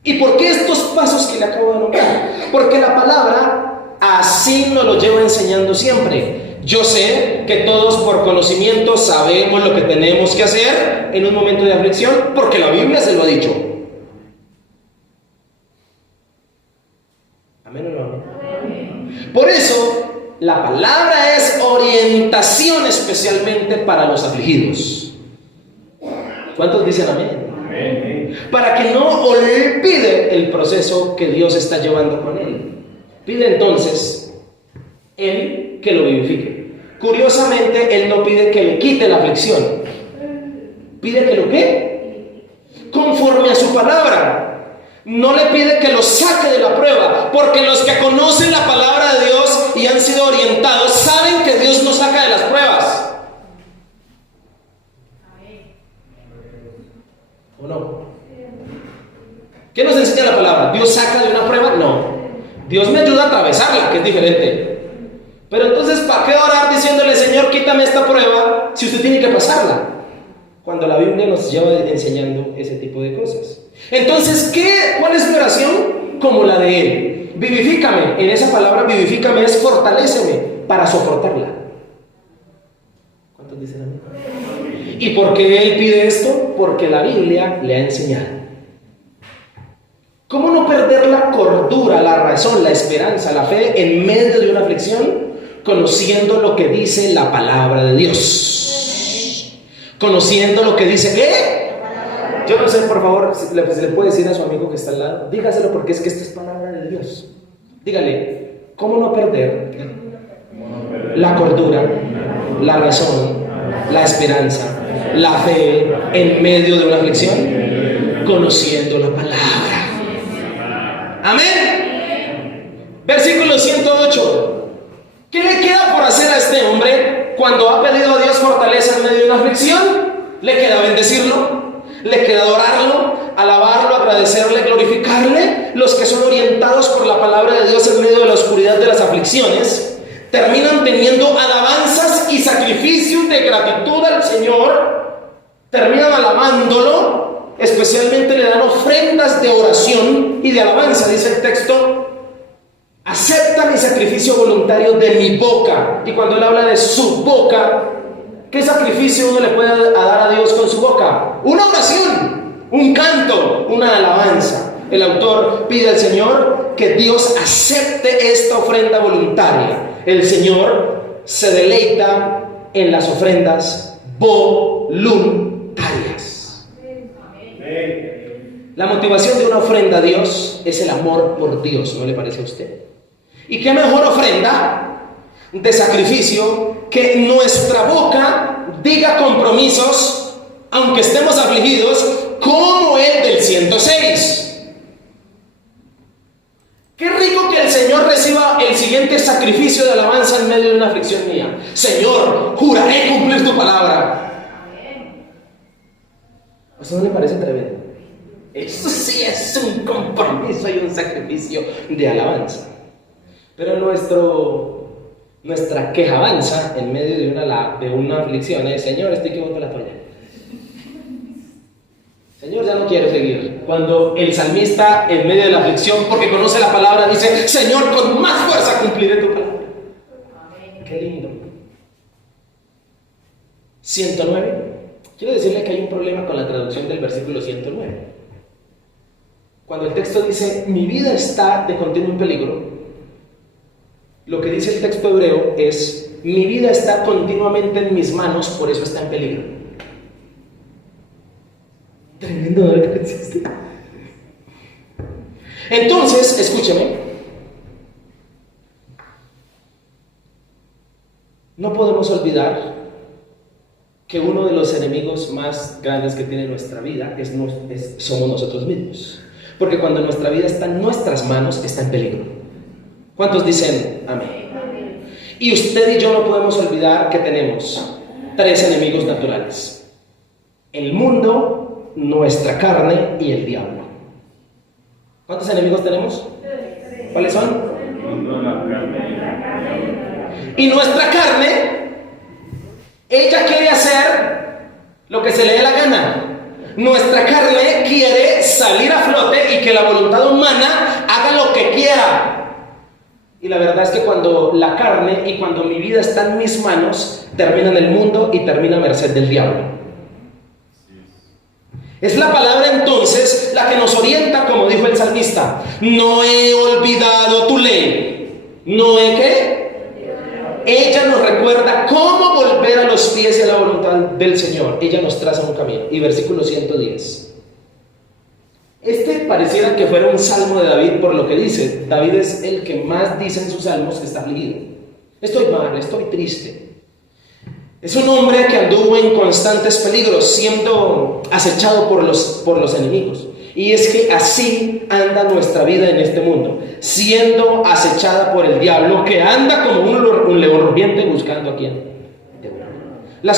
¿Y por qué estos pasos que le acabo de nombrar? Porque la palabra así nos lo lleva enseñando siempre. Yo sé que todos por conocimiento sabemos lo que tenemos que hacer en un momento de aflicción, porque la Biblia se lo ha dicho. ¿Amén o no? Amén. Por eso, la palabra es orientación especialmente para los afligidos. ¿Cuántos dicen amén? Amén. Para que no olvide el proceso que Dios está llevando con él. Pide entonces Él que lo vivifique. Curiosamente, Él no pide que le quite la aflicción. Pide que lo ¿qué? Conforme a su palabra. No le pide que lo saque de la prueba, porque los que conocen la palabra de Dios y han sido orientados saben que Dios nos saca de las pruebas. ¿O no? ¿Qué nos enseña la palabra? ¿Dios saca de una prueba? No. Dios me ayuda a atravesarla, que es diferente. Pero entonces, ¿para qué orar diciéndole: Señor, quítame esta prueba, si usted tiene que pasarla? Cuando la Biblia nos lleva enseñando ese tipo de cosas. Entonces, ¿cuál es mi oración? Como la de Él. Vivifícame. En esa palabra vivifícame es fortaléceme para soportarla. ¿Cuántos dicen amén? ¿Y por qué Él pide esto? Porque la Biblia le ha enseñado. ¿Cómo no perder la cordura, la razón, la esperanza, la fe en medio de una aflicción? Conociendo lo que dice la palabra de Dios. Conociendo lo que dice ¿qué? Yo no sé, por favor, si le puede decir a su amigo que está al lado, dígaselo, porque es que esta es palabra de Dios. Dígale: ¿cómo no perder la cordura, la razón, la esperanza, la fe en medio de una aflicción? Conociendo la palabra. Amén. Versículo 108. ¿Qué le queda por hacer a este hombre cuando ha pedido a Dios fortaleza en medio de una aflicción? Le queda bendecirlo, le queda adorarlo, alabarlo, agradecerle, glorificarle. Los que son orientados por la palabra de Dios en medio de la oscuridad de las aflicciones terminan teniendo alabanzas y sacrificios de gratitud al Señor, terminan alabándolo. Especialmente le dan ofrendas de oración y de alabanza. Dice el texto: acepta mi sacrificio voluntario de mi boca. Y cuando él habla de su boca, ¿qué sacrificio uno le puede dar a Dios con su boca? Una oración, un canto, una alabanza. El autor pide al Señor que Dios acepte esta ofrenda voluntaria. El Señor se deleita en las ofrendas voluntarias. La motivación de una ofrenda a Dios es el amor por Dios, ¿no le parece a usted? ¿Y qué mejor ofrenda de sacrificio que nuestra boca diga compromisos, aunque estemos afligidos, como el del 106? Qué rico que el Señor reciba el siguiente sacrificio de alabanza en medio de una aflicción mía. Señor, juraré cumplir tu palabra. ¿A usted no le parece tremendo? Eso sí es un compromiso y un sacrificio de alabanza. Pero nuestra quejabanza en medio de una aflicción es: Señor, estoy que boto la toalla. Señor, ya no quiero seguir. Cuando el salmista, en medio de la aflicción, porque conoce la palabra, dice: Señor, con más fuerza cumpliré tu palabra. Qué lindo. 109. Quiero decirle que hay un problema con la traducción del versículo 109. Cuando el texto dice: mi vida está de continuo peligro, lo que dice el texto hebreo es: mi vida está continuamente en mis manos, por eso está en peligro. Tremendo, ¿no? Que existe. Entonces, escúcheme. No podemos olvidar que uno de los enemigos más grandes que tiene nuestra vida somos nosotros mismos. Porque cuando nuestra vida está en nuestras manos, está en peligro. ¿Cuántos dicen amén? Y usted y yo no podemos olvidar que tenemos 3 enemigos naturales: el mundo, nuestra carne y el diablo. ¿Cuántos enemigos tenemos? ¿Cuáles son? Y nuestra carne, ella quiere hacer lo que se le dé la gana. Nuestra carne quiere salir a flote y que la voluntad humana haga lo que quiera. Y la verdad es que cuando la carne y cuando mi vida está en mis manos, termina en el mundo y termina a merced del diablo. Es la palabra entonces la que nos orienta, como dijo el salmista: no he olvidado tu ley. ¿No he qué? Ella nos recuerda cómo volver a los pies y a la voluntad del Señor. Ella nos traza un camino. Y versículo 110. Este pareciera que fuera un salmo de David por lo que dice. David es el que más dice en sus salmos que está afligido. Estoy mal, estoy triste. Es un hombre que anduvo en constantes peligros, siendo acechado por los enemigos. Y es que así anda nuestra vida en este mundo, siendo acechada por el diablo, que anda como un león rugiente buscando a quien devorar. La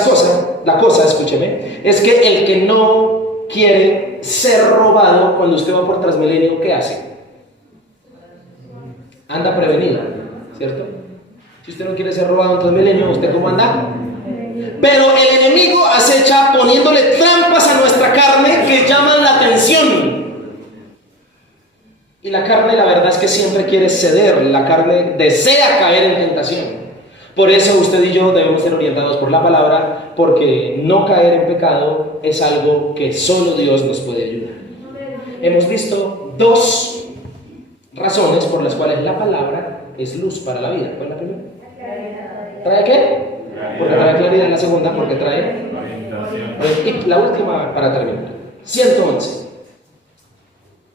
cosa, escúcheme, es que el que no quiere ser robado, cuando usted va por Transmilenio, ¿qué hace? Anda prevenido, ¿cierto? Si usted no quiere ser robado en Transmilenio, ¿usted cómo anda? Pero el enemigo acecha poniéndole trampas a nuestra carne que llaman la atención. Y la carne, la verdad es que siempre quiere ceder. La carne desea caer en tentación. Por eso usted y yo debemos ser orientados por la palabra, porque no caer en pecado es algo que solo Dios nos puede ayudar. Hemos visto 2 razones por las cuales la palabra es luz para la vida. ¿Cuál es la primera? ¿Trae qué? Porque trae claridad. La segunda, porque trae. Y la última, para terminar. 111.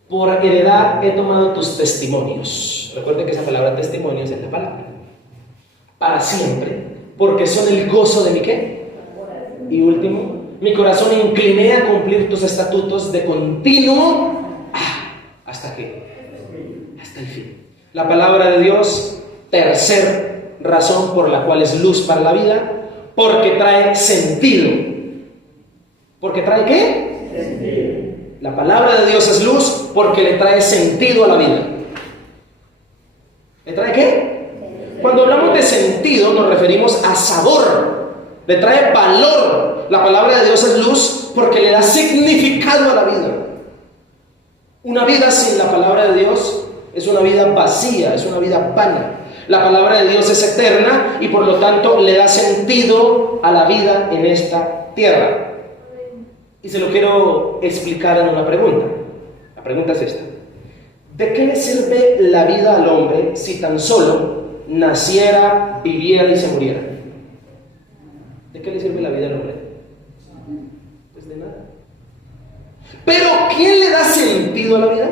Por heredad he tomado tus testimonios. Recuerden que esa palabra testimonios es la palabra. Para siempre. Porque son el gozo de mi ¿qué? Y último, mi corazón incliné a cumplir tus estatutos de continuo. ¿Hasta qué? Hasta el fin. La palabra de Dios, tercer razón por la cual es luz para la vida, porque trae sentido. ¿Porque trae qué? Sentido. La palabra de Dios es luz porque le trae sentido a la vida. ¿Le trae qué? Cuando hablamos de sentido nos referimos a sabor, le trae valor. La palabra de Dios es luz porque le da significado a la vida. Una vida sin la palabra de Dios es una vida vacía, es una vida vana. La palabra de Dios es eterna y por lo tanto le da sentido a la vida en esta tierra. Y se lo quiero explicar en una pregunta. La pregunta es esta: ¿de qué le sirve la vida al hombre si tan solo naciera, viviera y se muriera? ¿De qué le sirve la vida al hombre? Pues de nada. Pero ¿quién le da sentido a la vida?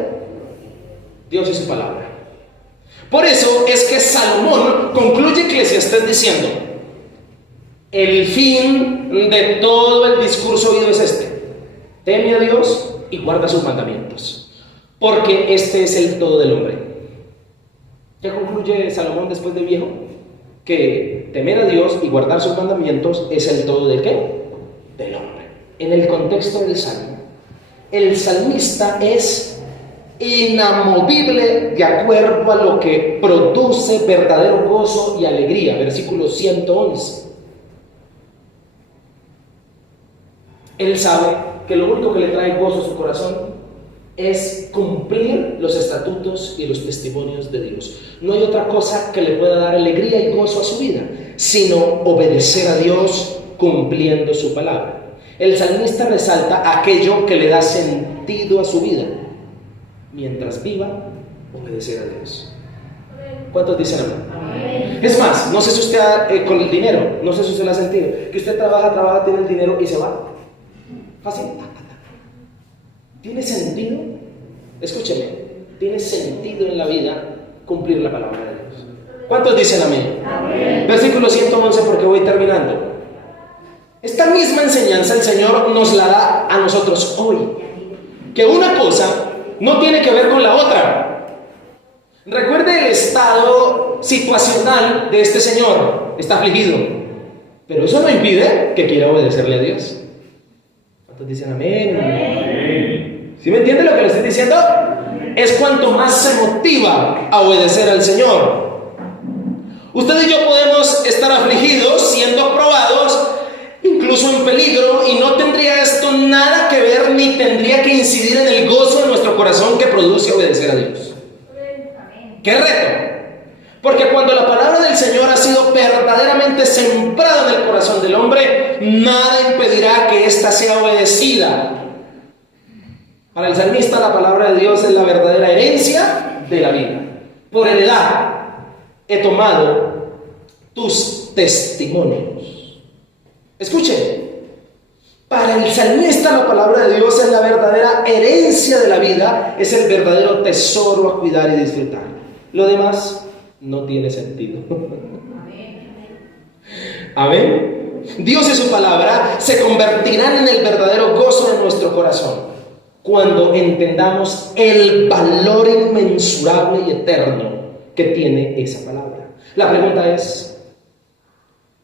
Dios y su palabra. Por eso es que Salomón concluye Eclesiastés diciendo: el fin de todo el discurso oído es este: teme a Dios y guarda sus mandamientos, porque este es el todo del hombre. ¿Qué concluye Salomón después de viejo? Que temer a Dios y guardar sus mandamientos es el todo ¿de qué? Del hombre. En el contexto del Salmo, el salmista es inamovible de acuerdo a lo que produce verdadero gozo y alegría. Versículo 111. Él sabe que lo único que le trae gozo a su corazón es cumplir los estatutos y los testimonios de Dios. No hay otra cosa que le pueda dar alegría y gozo a su vida, sino obedecer a Dios cumpliendo su palabra. El salmista resalta aquello que le da sentido a su vida. Mientras viva, obedecer a Dios. ¿Cuántos dicen amén? Es más, no sé si usted con el dinero, no sé si usted lo ha sentido, que usted trabaja, tiene el dinero y se va. Fácil. ¿Tiene sentido? Escúcheme, ¿tiene sentido en la vida cumplir la palabra de Dios? ¿Cuántos dicen amén? Amén. Versículo 111, porque voy terminando. Esta misma enseñanza el Señor nos la da a nosotros hoy. Que una cosa no tiene que ver con la otra. Recuerde el estado situacional de este señor. Está afligido, pero eso no impide que quiera obedecerle a Dios. ¿Cuántos dicen amén? Amén. ¿Sí me entiende lo que le estoy diciendo? Es cuanto más se motiva a obedecer al Señor. Usted y yo podemos estar afligidos, siendo probados, incluso en peligro, y no tendría esto nada que ver ni tendría que incidir en el gozo de nuestro corazón que produce obedecer a Dios. ¡Qué reto! Porque cuando la palabra del Señor ha sido verdaderamente sembrada en el corazón del hombre, nada impedirá que ésta sea obedecida. Para el salmista, la palabra de Dios es la verdadera herencia de la vida. Por heredad he tomado tus testimonios. Escuchen, para el salmista la palabra de Dios es la verdadera herencia de la vida, es el verdadero tesoro a cuidar y disfrutar. Lo demás no tiene sentido. Amén. Dios y su palabra se convertirán en el verdadero gozo de nuestro corazón cuando entendamos el valor inmensurable y eterno que tiene esa palabra. La pregunta es: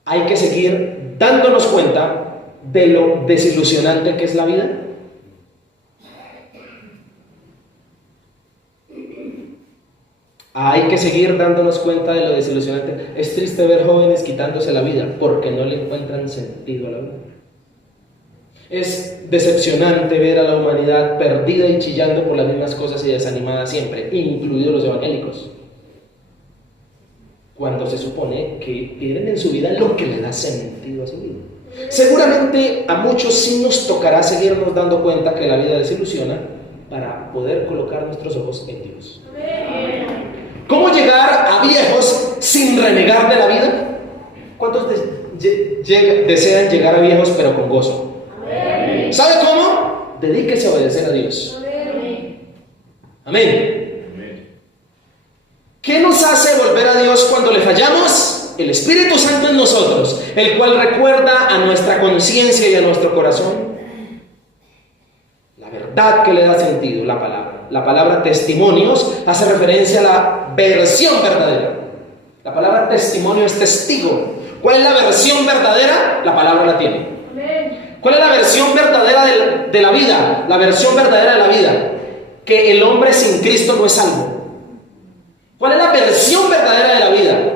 ¿hay que seguir dándonos cuenta de lo desilusionante que es la vida? Hay que seguir dándonos cuenta de lo desilusionante. Es triste ver jóvenes quitándose la vida porque no le encuentran sentido a la vida. Es decepcionante ver a la humanidad perdida y chillando por las mismas cosas y desanimada siempre, incluidos los evangélicos, cuando se supone que tienen en su vida lo que le da sentido a su vida. Seguramente a muchos sí nos tocará seguirnos dando cuenta que la vida desilusiona para poder colocar nuestros ojos en Dios. ¿Cómo llegar a viejos sin renegar de la vida? ¿Cuántos desean llegar a viejos pero con gozo? ¿Sabe cómo? Dedíquese a obedecer a Dios. Amén. ¿Qué nos hace volver a Dios cuando le fallamos? El Espíritu Santo en nosotros, el cual recuerda a nuestra conciencia y a nuestro corazón la verdad que le da sentido, la palabra. La palabra testimonios hace referencia a la versión verdadera. La palabra testimonio es testigo. ¿Cuál es la versión verdadera? La palabra la tiene. ¿Cuál es la versión verdadera de la vida? La versión verdadera de la vida: que el hombre sin Cristo no es salvo. ¿Cuál es la versión verdadera de la vida?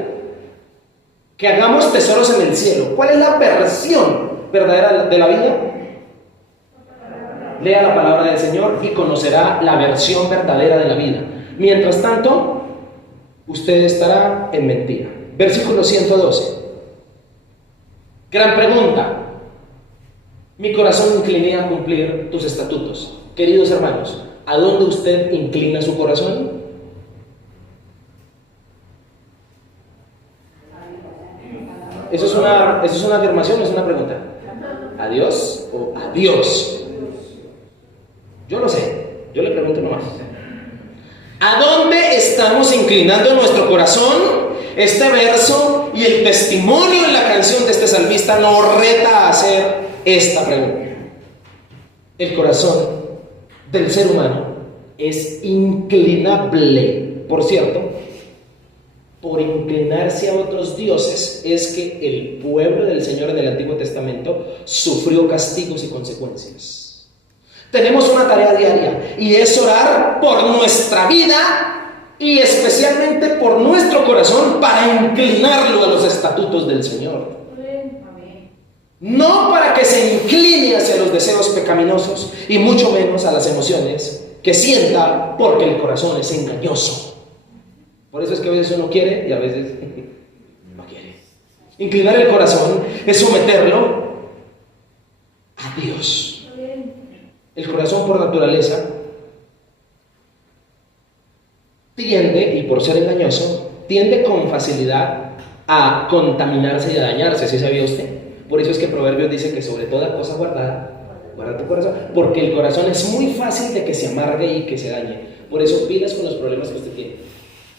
Que hagamos tesoros en el cielo. ¿Cuál es la versión verdadera de la vida? Lea la palabra del Señor y conocerá la versión verdadera de la vida. Mientras tanto, usted estará en mentira. Versículo 112. Gran pregunta. Mi corazón incliné a cumplir tus estatutos. Queridos hermanos, ¿a dónde usted inclina su corazón? ¿Eso es una afirmación o es una pregunta? ¿A Dios o a Dios? Yo no sé, yo le pregunto nomás. ¿A dónde estamos inclinando nuestro corazón? Este verso y el testimonio en la canción de este salmista nos reta a hacer esta pregunta. El corazón del ser humano es inclinable. Por cierto, por inclinarse a otros dioses es que el pueblo del Señor en el Antiguo Testamento sufrió castigos y consecuencias. Tenemos una tarea diaria y es orar por nuestra vida y especialmente por nuestro corazón para inclinarlo a los estatutos del Señor. No para que se incline hacia los deseos pecaminosos y mucho menos a las emociones que sienta, porque el corazón es engañoso. Por eso es que a veces uno quiere y a veces no quiere. Inclinar el corazón es someterlo a Dios. El corazón por naturaleza tiende, y por ser engañoso, tiende con facilidad a contaminarse y a dañarse. ¿Sí sabía usted? Por eso es que Proverbios dice que sobre toda cosa guarda tu corazón, porque el corazón es muy fácil de que se amargue y que se dañe. Por eso pilas con los problemas que usted tiene,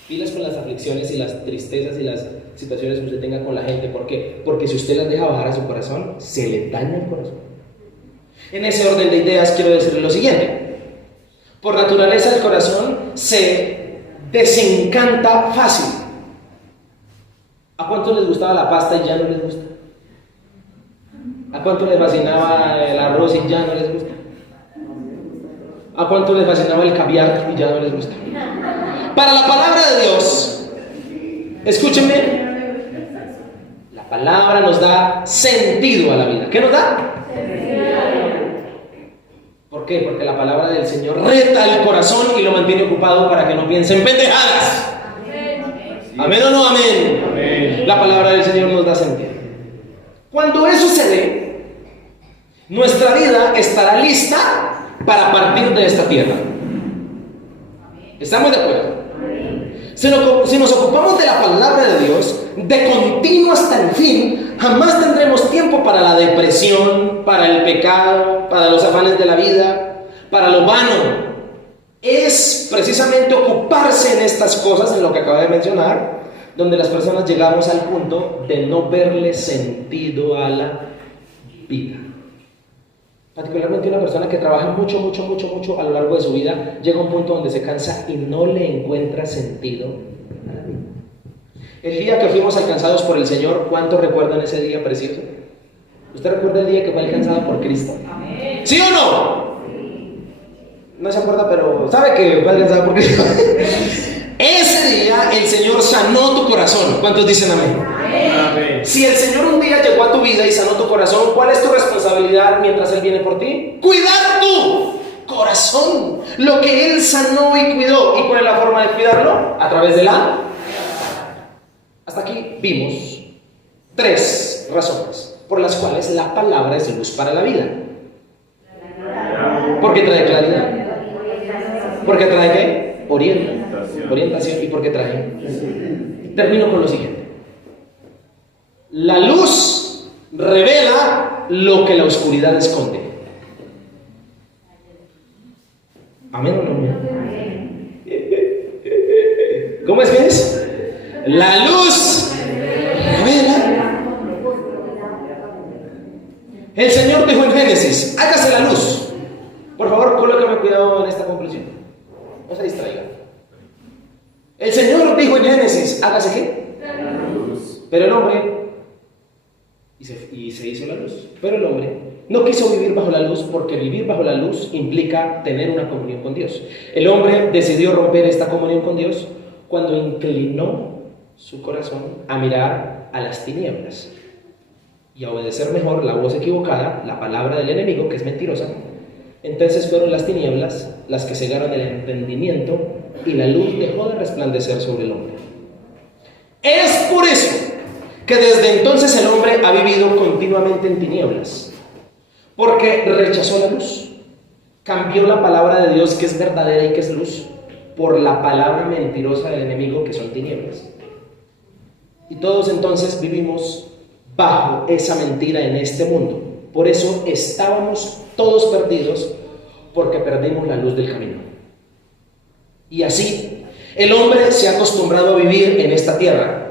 pilas con las aflicciones y las tristezas y las situaciones que usted tenga con la gente. ¿Por qué? Porque si usted las deja bajar a su corazón, se le daña el corazón. En ese orden de ideas quiero decirle lo siguiente: por naturaleza el corazón se desencanta fácil. ¿A cuántos les gustaba la pasta y ya no les gusta? ¿A cuántos les fascinaba el arroz y ya no les gusta? ¿A cuántos les fascinaba el caviar y ya no les gusta? Para la palabra de Dios, escúchenme, la palabra nos da sentido a la vida. ¿Qué nos da? ¿Por qué? Porque la palabra del Señor reta el corazón y lo mantiene ocupado para que no piense en pendejadas. ¿Amén o no amén? Amén. La palabra del Señor nos da sentido. Cuando eso se dé, nuestra vida estará lista para partir de esta tierra. ¿Estamos de acuerdo? Si nos ocupamos de la palabra de Dios de continuo hasta el fin, jamás tendremos tiempo para la depresión, para el pecado, para los afanes de la vida, para lo vano. Es precisamente ocuparse en estas cosas, en lo que acabo de mencionar, donde las personas llegamos al punto de no verle sentido a la vida. Particularmente una persona que trabaja mucho a lo largo de su vida, llega a un punto donde se cansa y no le encuentra sentido a la vida. El día que fuimos alcanzados por el Señor, ¿cuántos recuerdan ese día precioso? ¿Usted recuerda el día que fue alcanzado por Cristo? Amén. ¿Sí o no? No se acuerda, pero sabe que fue alcanzado por Cristo. Ese día el Señor sanó tu corazón. ¿Cuántos dicen amén? Amén. Si el Señor un día llegó a tu vida y sanó tu corazón, ¿cuál es tu responsabilidad mientras Él viene por ti? Cuidar tu corazón, lo que Él sanó y cuidó. ¿Y cuál es la forma de cuidarlo? A través de la... Hasta aquí vimos 3 razones por las cuales la palabra es luz para la vida. ¿Por qué trae claridad? ¿Por qué trae qué? Orientación. ¿Y por qué trae? Termino con lo siguiente. La luz revela lo que la oscuridad esconde. ¿Amén o no amén? ¿Cómo es que es? La luz revela. El Señor dijo en Génesis: hágase la luz. Por favor, colóqueme cuidado en esta conclusión. No se distraiga. El Señor dijo en Génesis: hágase ¿qué? La luz. Pero el hombre, y se hizo la luz. Pero el hombre no quiso vivir bajo la luz, porque vivir bajo la luz implica tener una comunión con Dios. El hombre decidió romper esta comunión con Dios cuando inclinó su corazón a mirar a las tinieblas y a obedecer mejor la voz equivocada, la palabra del enemigo, que es mentirosa. Entonces fueron las tinieblas las que cegaron el entendimiento y la luz dejó de resplandecer sobre el hombre. Es por eso que desde entonces el hombre ha vivido continuamente en tinieblas, porque rechazó la luz, cambió la palabra de Dios, que es verdadera y que es luz, por la palabra mentirosa del enemigo, que son tinieblas. Y todos entonces vivimos bajo esa mentira en este mundo. Por eso estábamos todos perdidos, porque perdimos la luz del camino. Y así, el hombre se ha acostumbrado a vivir en esta tierra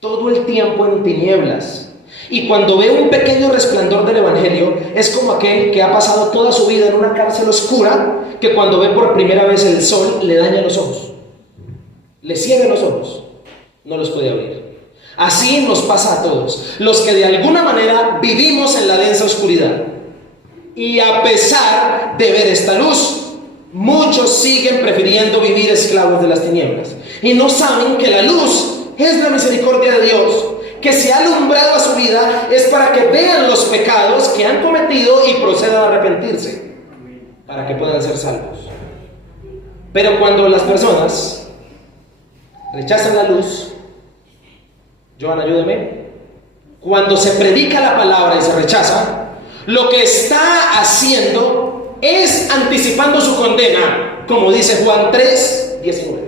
todo el tiempo en tinieblas. Y cuando ve un pequeño resplandor del Evangelio, es como aquel que ha pasado toda su vida en una cárcel oscura, que cuando ve por primera vez el sol le daña los ojos, le ciega los ojos, no los puede abrir. Así nos pasa a todos, los que de alguna manera vivimos en la densa oscuridad. Y a pesar de ver esta luz, muchos siguen prefiriendo vivir esclavos de las tinieblas y no saben que la luz es la misericordia de Dios, que se ha alumbrado a su vida es para que vean los pecados que han cometido y procedan a arrepentirse, para que puedan ser salvos. Pero cuando las personas rechazan la luz, Joan, ayúdeme, cuando se predica la palabra y se rechaza, lo que está haciendo es anticipando su condena, como dice Juan 3:19.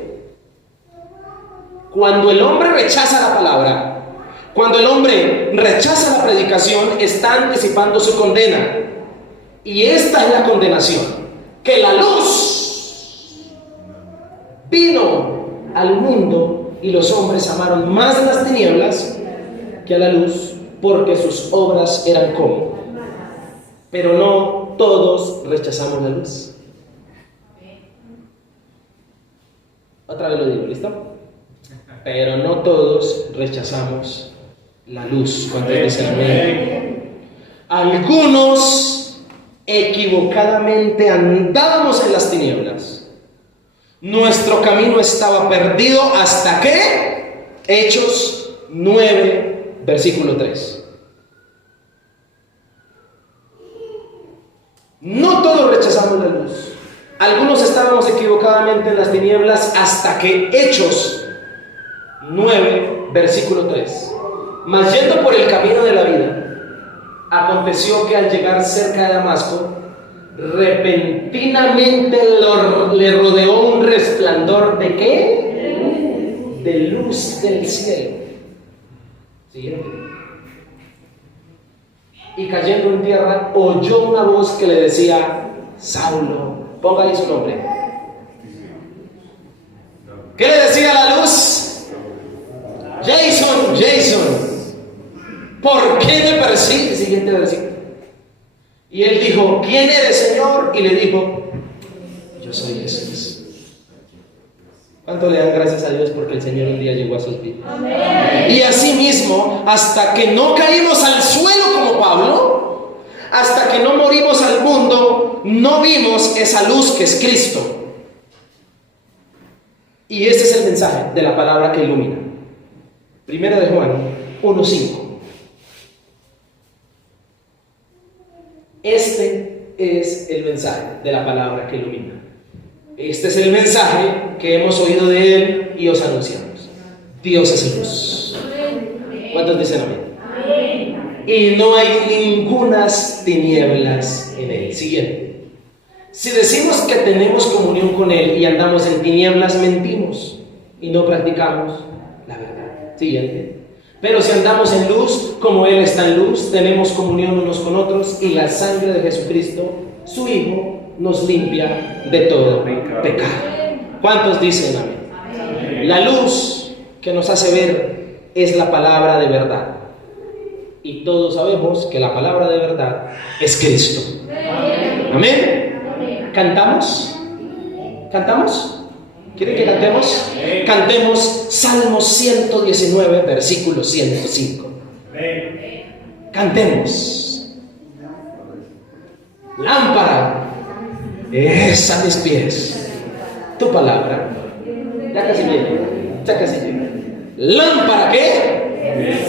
Cuando el hombre rechaza la palabra, cuando el hombre rechaza la predicación, está anticipando su condena. Y esta es la condenación: que la luz vino al mundo y los hombres amaron más las tinieblas que a la luz, porque sus obras eran como. Pero no todos rechazamos la luz. Otra vez lo digo, ¿listo? Pero no todos rechazamos la luz. ¿Cuántos dicen amén? Algunos equivocadamente andábamos en las tinieblas. Nuestro camino estaba perdido hasta que Hechos 9, versículo 3. No todos rechazamos la luz. Algunos estábamos equivocadamente en las tinieblas hasta que Hechos 9, versículo 3. Mas yendo por el camino de la vida, aconteció que al llegar cerca de Damasco, repentinamente le rodeó un resplandor ¿de qué? De luz del cielo. Siguiente. Y cayendo en tierra, oyó una voz que le decía: Saulo, póngale su nombre. ¿Qué le decía la luz? Jason, ¿por qué me persigues? Siguiente versículo. Y él dijo: ¿quién eres, Señor? Y le dijo: yo soy Jesús. ¿Cuánto le dan gracias a Dios porque el Señor un día llegó a sus vidas? Amén. Y así mismo, hasta que no caímos al suelo como Pablo, hasta que no morimos al mundo, no vimos esa luz que es Cristo. Y este es el mensaje de la palabra que ilumina. Primera de Juan 1:5. Este es el mensaje de la palabra que ilumina. Este es el mensaje que hemos oído de Él y os anunciamos. Dios es luz. ¿Cuántos dicen amén? Y no hay ningunas tinieblas en Él. Siguiente. Si decimos que tenemos comunión con Él y andamos en tinieblas, mentimos y no practicamos la verdad. Siguiente. Pero si andamos en luz, como Él está en luz, tenemos comunión unos con otros, y la sangre de Jesucristo, su Hijo, nos limpia de todo pecado. ¿Cuántos dicen amén? La luz que nos hace ver es la palabra de verdad. Y todos sabemos que la palabra de verdad es Cristo. ¿Amén? ¿Cantamos? ¿Cantamos? ¿Quieren que cantemos? Cantemos Salmo 119, versículo 105. Cantemos. Lámpara es a mis pies tu palabra. Ya casi viene, ya casi llega. Lámpara, ¿qué?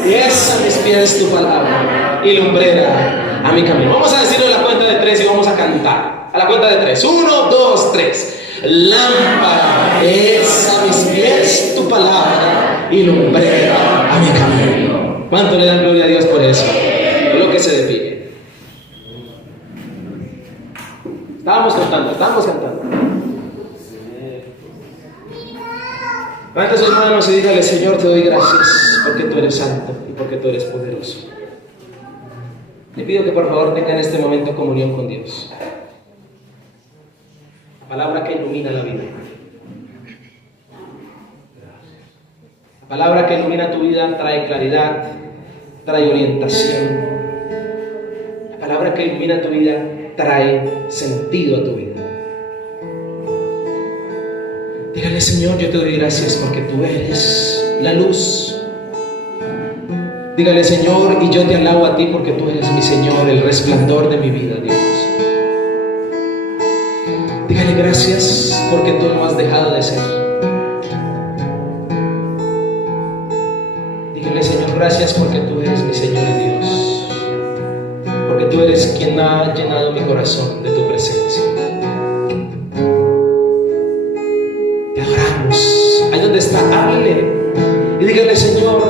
Es a mis pies tu palabra y lumbrera a mi camino. Vamos a decirlo a la cuenta de 3 y vamos a cantar. A la cuenta de 3. 1, 2, 3. Lámpara es a mis pies tu palabra y lumbrera a mi camino. ¿Cuánto le dan gloria a Dios por eso? Coloque ese de pie. Estábamos cantando. Levanta sus manos y dígale: Señor, te doy gracias porque tú eres santo y porque tú eres poderoso. Le pido que por favor tenga en este momento comunión con Dios. palabra que ilumina la vida. La palabra que ilumina tu vida trae claridad, trae orientación. La palabra que ilumina tu vida trae sentido a tu vida. Dígale: Señor, yo te doy gracias porque tú eres la luz. Dígale: Señor, y yo te alabo a ti porque tú eres mi Señor, el resplandor de mi vida, Dios. Dígale: gracias porque tú no has dejado de ser. Dígale: Señor, gracias porque tú eres mi Señor y Dios. Porque tú eres quien ha llenado mi corazón de tu presencia. Te adoramos. Ahí donde está, háblele y dígale: Señor,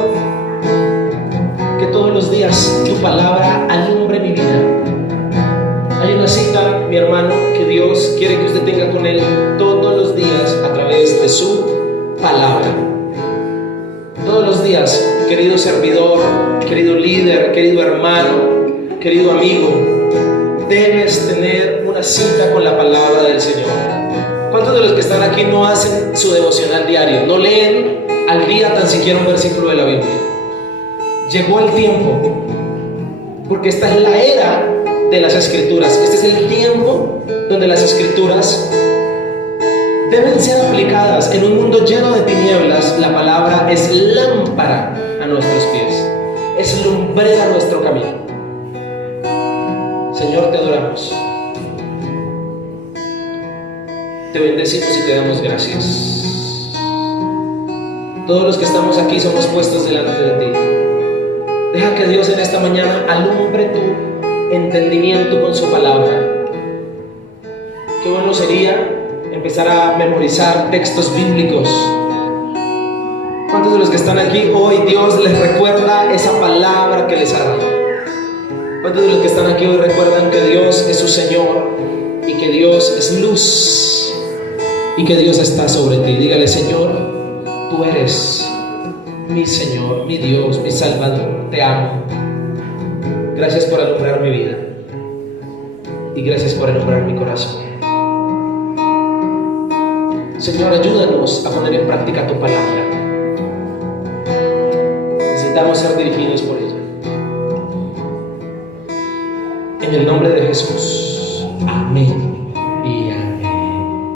que todos los días tu palabra alumbre mi vida. Hay una cita, mi hermano, que Dios quiere que usted tenga con Él todos los días a través de su palabra. Todos los días, querido servidor, querido líder, querido hermano, querido amigo, debes tener una cita con la palabra del Señor. ¿Cuántos de los que están aquí no hacen su devocional diario? ¿No leen al día tan siquiera un versículo de la Biblia? Llegó el tiempo, porque esta es la era de las Escrituras. Este es el tiempo donde las Escrituras deben ser aplicadas. En un mundo lleno de tinieblas, la palabra es lámpara a nuestros pies, es lumbrera a nuestro camino. Señor, te adoramos, te bendecimos y te damos gracias. Todos los que estamos aquí somos puestos delante de ti. Deja que Dios en esta mañana alumbre tu entendimiento con su palabra. Qué bueno sería empezar a memorizar textos bíblicos. ¿Cuántos de los que están aquí hoy Dios les recuerda esa palabra que les ha dado? ¿Cuántos de los que están aquí hoy recuerdan que Dios es su Señor y que Dios es luz y que Dios está sobre ti? Dígale: Señor, tú eres mi Señor, mi Dios, mi Salvador. Te amo. Gracias por alumbrar mi vida y gracias por alumbrar mi corazón. Señor, ayúdanos a poner en práctica tu palabra. Necesitamos ser dirigidos por ella. En el nombre de Jesús. Amén.